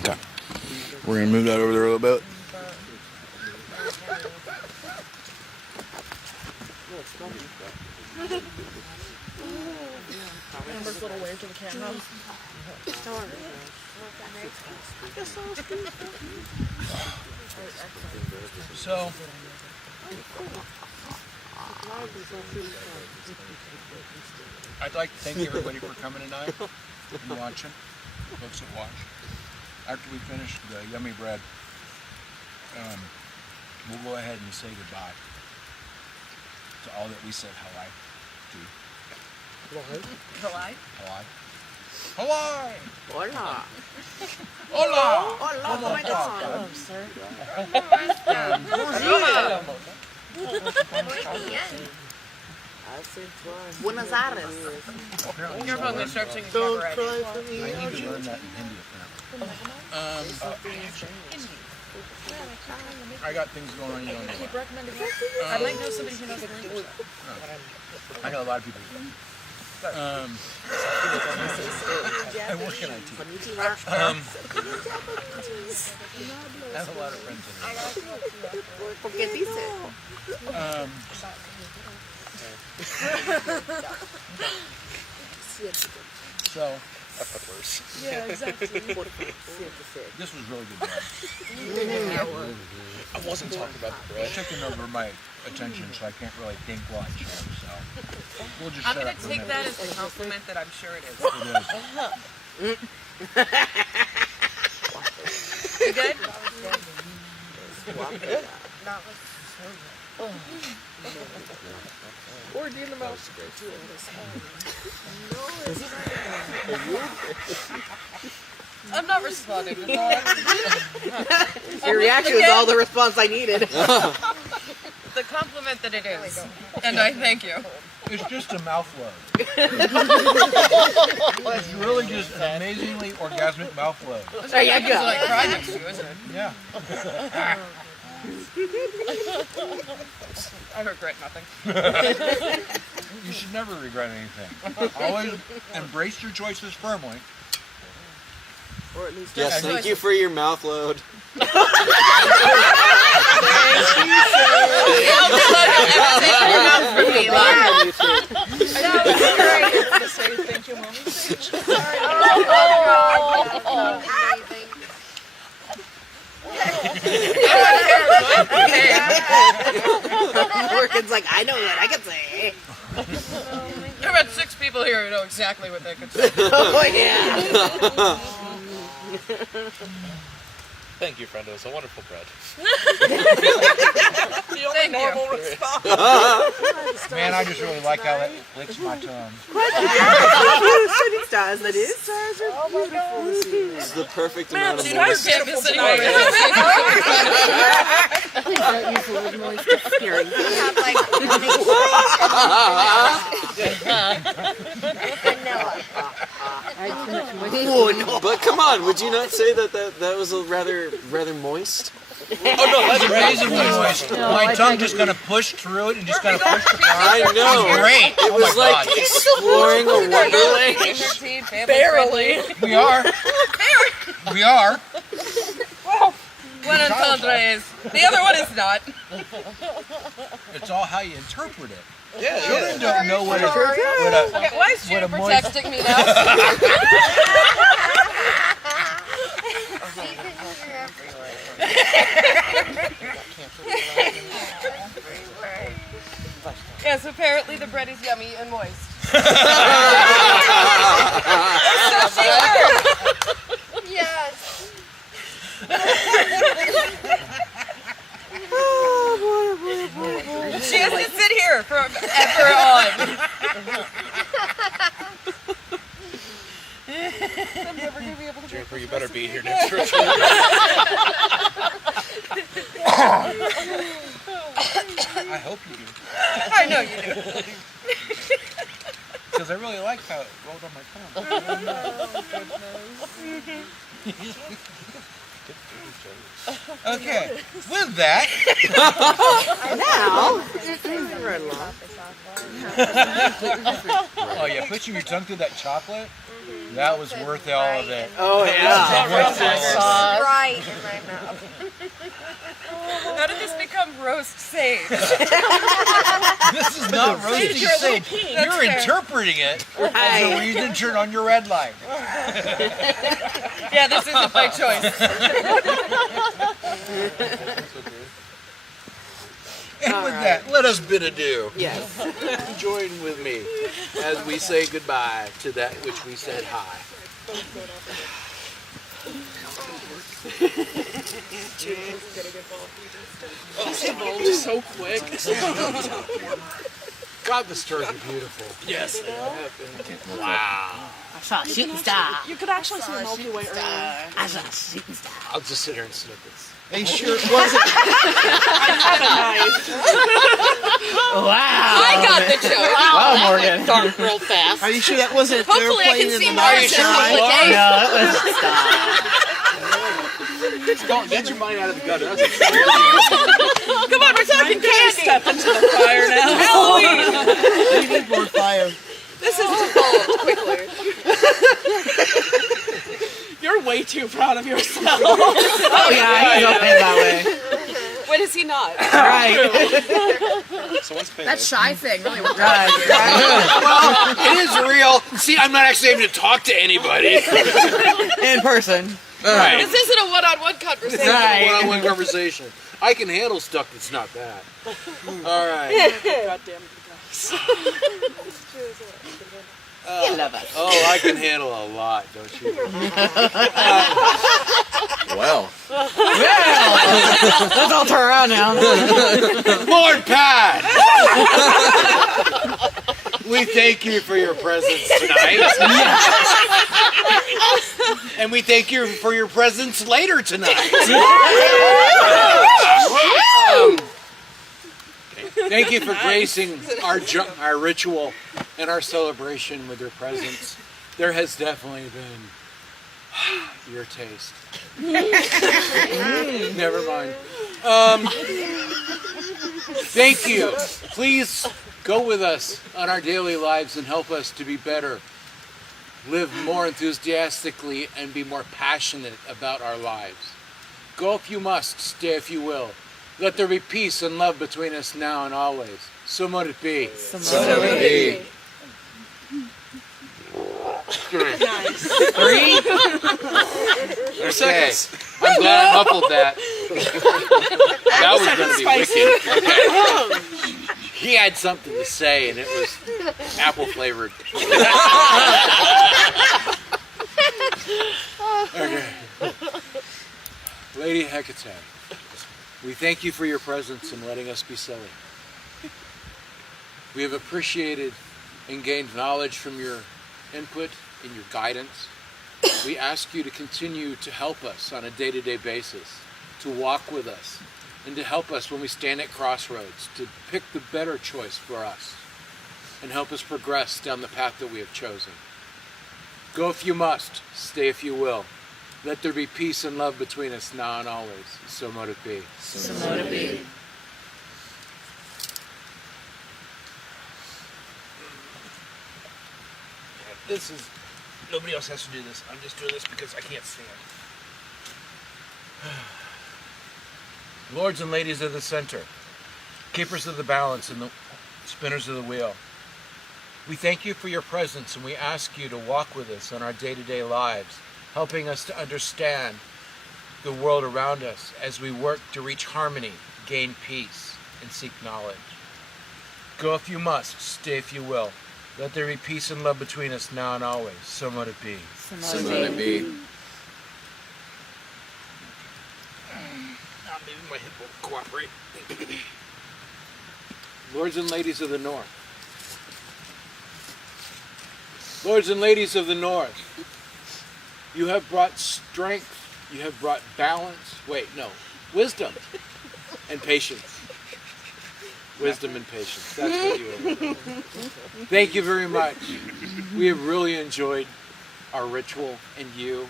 Okay. We're going to move that over there a little bit. Amber's little wave to the camera. So, I'd like to thank everybody for coming tonight and watching, folks that watch. After we finish the yummy bread, we'll go ahead and say goodbye to all that we said hello to. July? Hello. Hello. Hola. Hola. Hola. Oh my God. Hello, sir. Buenos Aires. You're going to start singing Don't already. cry for me. I need to learn that in Hindi apparently. I got things going on you don't know. Keep recommending it. I might know somebody who knows the language. I know a lot of people. And what can I teach? I have a lot of friends so, Yeah, exactly. this was really good. I wasn't talking about the bread. It's taking over my attention, so I can't really think while I chew. So we'll just I'm shut going up to for a take minute. that as a compliment that I'm sure it is. It is. You good? Or do the mouse. I'm not responding. Your reaction was all the response I needed. The compliment that it is. And I thank you. It's just a mouth load. It's really just an amazingly orgasmic mouth load. There you go. Like cry next to you, isn't it? Yeah. I regret nothing. You should never regret anything. Always embrace your choices firmly. Or at least Yes, thank you for your mouth load. Morgan's like, I know what I can say. There are about 6 people here who know exactly what they can say. Oh, yeah. Thank you, friend. It was a wonderful bread. The only normal response. Man, I just really like how that licks my tongue. Shooting stars, that is. Stars are beautiful this evening. This is the perfect Man, amount of dude, I'm moisture. beautiful But come on, would you not say that was a rather moist? Oh no, that's amazingly moist. My tongue just kind of pushed through it and just kind of pushed it. I know. It was great. It was like exploring a wonderland. Barely. We are. We are. One entendre is. The other one is not. It's all how you interpret it. Yeah. Children don't know what a Okay, why is Juniper texting me now? Yes, apparently the bread is yummy and moist. Yes. She has to sit here forever on. I'm never going to be able to Jennifer, you better be here next week. I hope you do. I know you do. Because I really like how it rolled on my tongue. Okay, with that. Now. Oh yeah, pushing your tongue through that chocolate, that was worth all of it. Oh yeah. Right in my mouth. How did this become roast sage? This is not roasting You're a little sage. pink. You're That's fair. interpreting it as a reason to turn on your red light. Yeah, this isn't my choice. And with that, let us bid adieu. Yes. Join with me as we say goodbye to that which we said hi. He evolved so quick. God, the stars are beautiful. Yes. Wow. I saw a shooting star. You could actually see the Milky Way earlier. I saw a shooting star. I'll just sit here and snippets. They sure wasn't. Wow. I got the joke. Wow, Morgan. Dark real fast. Are you sure that wasn't Hopefully I can see more of No, it was Get your mind out of the gutter. Come on, we're talking candy. Step into the fire now. Halloween. We need more fire. This is evolved quickly. You're way too proud of yourself. Oh yeah, he's okay that way. When is he not? Right. That shy thing really worked Right. Well, it is real. See, I'm not actually able to talk to anybody. In person. All right. This isn't a one-on-one conversation. It's not a one-on-one conversation. I can handle stuff that's not that. All right. God damn it, guys. You love us. Oh, I can handle a lot, don't you? Well. Let's all turn around now. Lord Pat! We thank you for your presence tonight. And we thank you for your presence later tonight. Thank you for gracing our ritual and our celebration with your presence. There has definitely been your taste. Never mind. Thank you. Please go with us on our daily lives and help us to be better, live more enthusiastically, and be more passionate about our lives. Go if you must, stay if you will. Let there be peace and love between us now and always. So mote it be. So mote it be. Nice. 3? Okay. Seconds. I'm glad I muffled that. That was going to be wicked. Okay. He had something to say, and it was apple flavored. Okay. Lady Hecate, we thank you for your presence and letting us be silly. We have appreciated and gained knowledge from your input and your guidance. We ask you to continue to help us on a day-to-day basis, to walk with us, and to help us when we stand at crossroads, to pick the better choice for us, and help us progress down the path that we have chosen. Go if you must, stay if you will. Let there be peace and love between us now and always. So mote it be. So mote it be. This is, nobody else has to do this. I'm just doing this because I can't stand. Lords and ladies of the center, keepers of the balance and the spinners of the wheel, we thank you for your presence, and we ask you to walk with us on our day-to-day lives, helping us to understand the world around us as we work to reach harmony, gain peace, and seek knowledge. Go if you must, stay if you will. Let there be peace and love between us now and always. So mote it be. So mote it be. Maybe my hip won't cooperate. Lords and ladies of the North. Lords and ladies of the North, you have brought strength, you have brought balance, wisdom and patience. Wisdom and patience, that's what you are. Thank you very much. We have really enjoyed our ritual and you.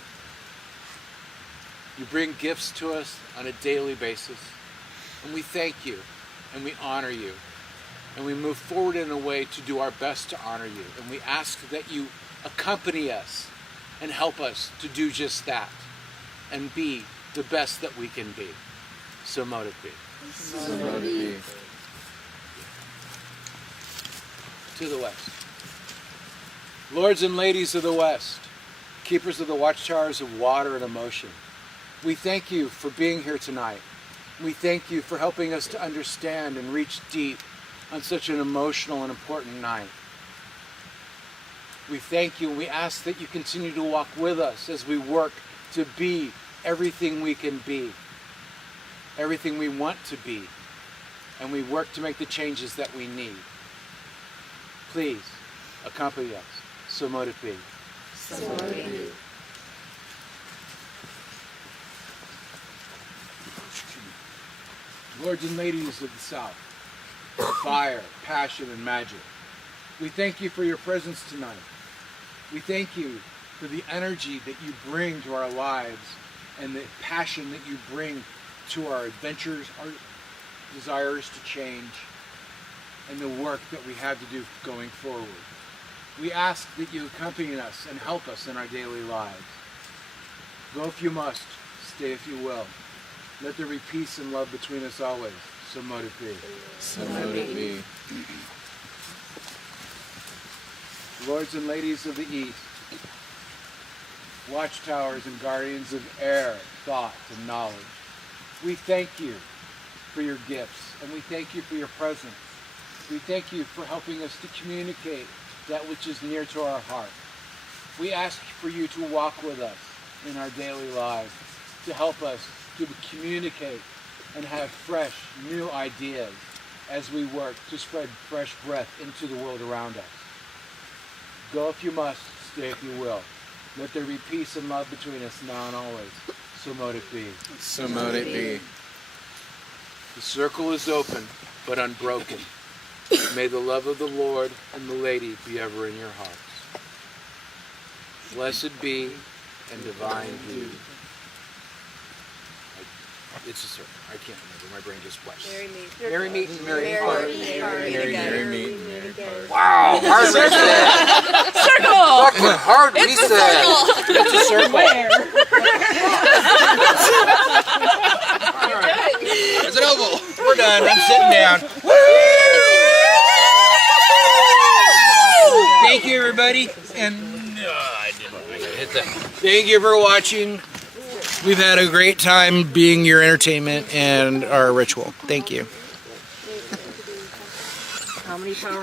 You bring gifts to us on a daily basis, and we thank you, and we honor you, and we move forward in a way to do our best to honor you, and we ask that you accompany us and help us to do just that, and be the best that we can be. So mote it be. So mote it be. To the west. Lords and ladies of the west, keepers of the watchtowers of water and emotion, we thank you for being here tonight. We thank you for helping us to understand and reach deep on such an emotional and important night. We thank you, and we ask that you continue to walk with us as we work to be everything we can be, everything we want to be, and we work to make the changes that we need. Please accompany us. So mote it be. So mote it be. Lords and ladies of the South, fire, passion, and magic, we thank you for your presence tonight. We thank you for the energy that you bring to our lives and the passion that you bring to our adventures, our desires to change, and the work that we have to do going forward. We ask that you accompany us and help us in our daily lives. Go if you must, stay if you will. Let there be peace and love between us always. So mote it be. So mote it be. Lords and ladies of the East, watchtowers and guardians of air, thought, and knowledge, we thank you for your gifts, and we thank you for your presence. We thank you for helping us to communicate that which is near to our heart. We ask for you to walk with us in our daily lives, to help us to communicate and have fresh, new ideas as we work to spread fresh breath into the world around us. Go if you must, stay if you will. Let there be peace and love between us now and always. So mote it be. So mote it be. The circle is open, but unbroken. May the love of the Lord and the Lady be ever in your hearts. Blessed be and divine be. It's a circle. I can't remember. My brain just flashed. Merry meet. Merry meet and merry part. Merry meet. Wow, hard reset. Circle. Fucking hard It's reset. a circle. It's a circle. Where? It's an oval. We're done. I'm sitting down. Thank you, everybody. And I gotta hit that. Thank you for watching. We've had a great time being your entertainment and our ritual. Thank you. How many power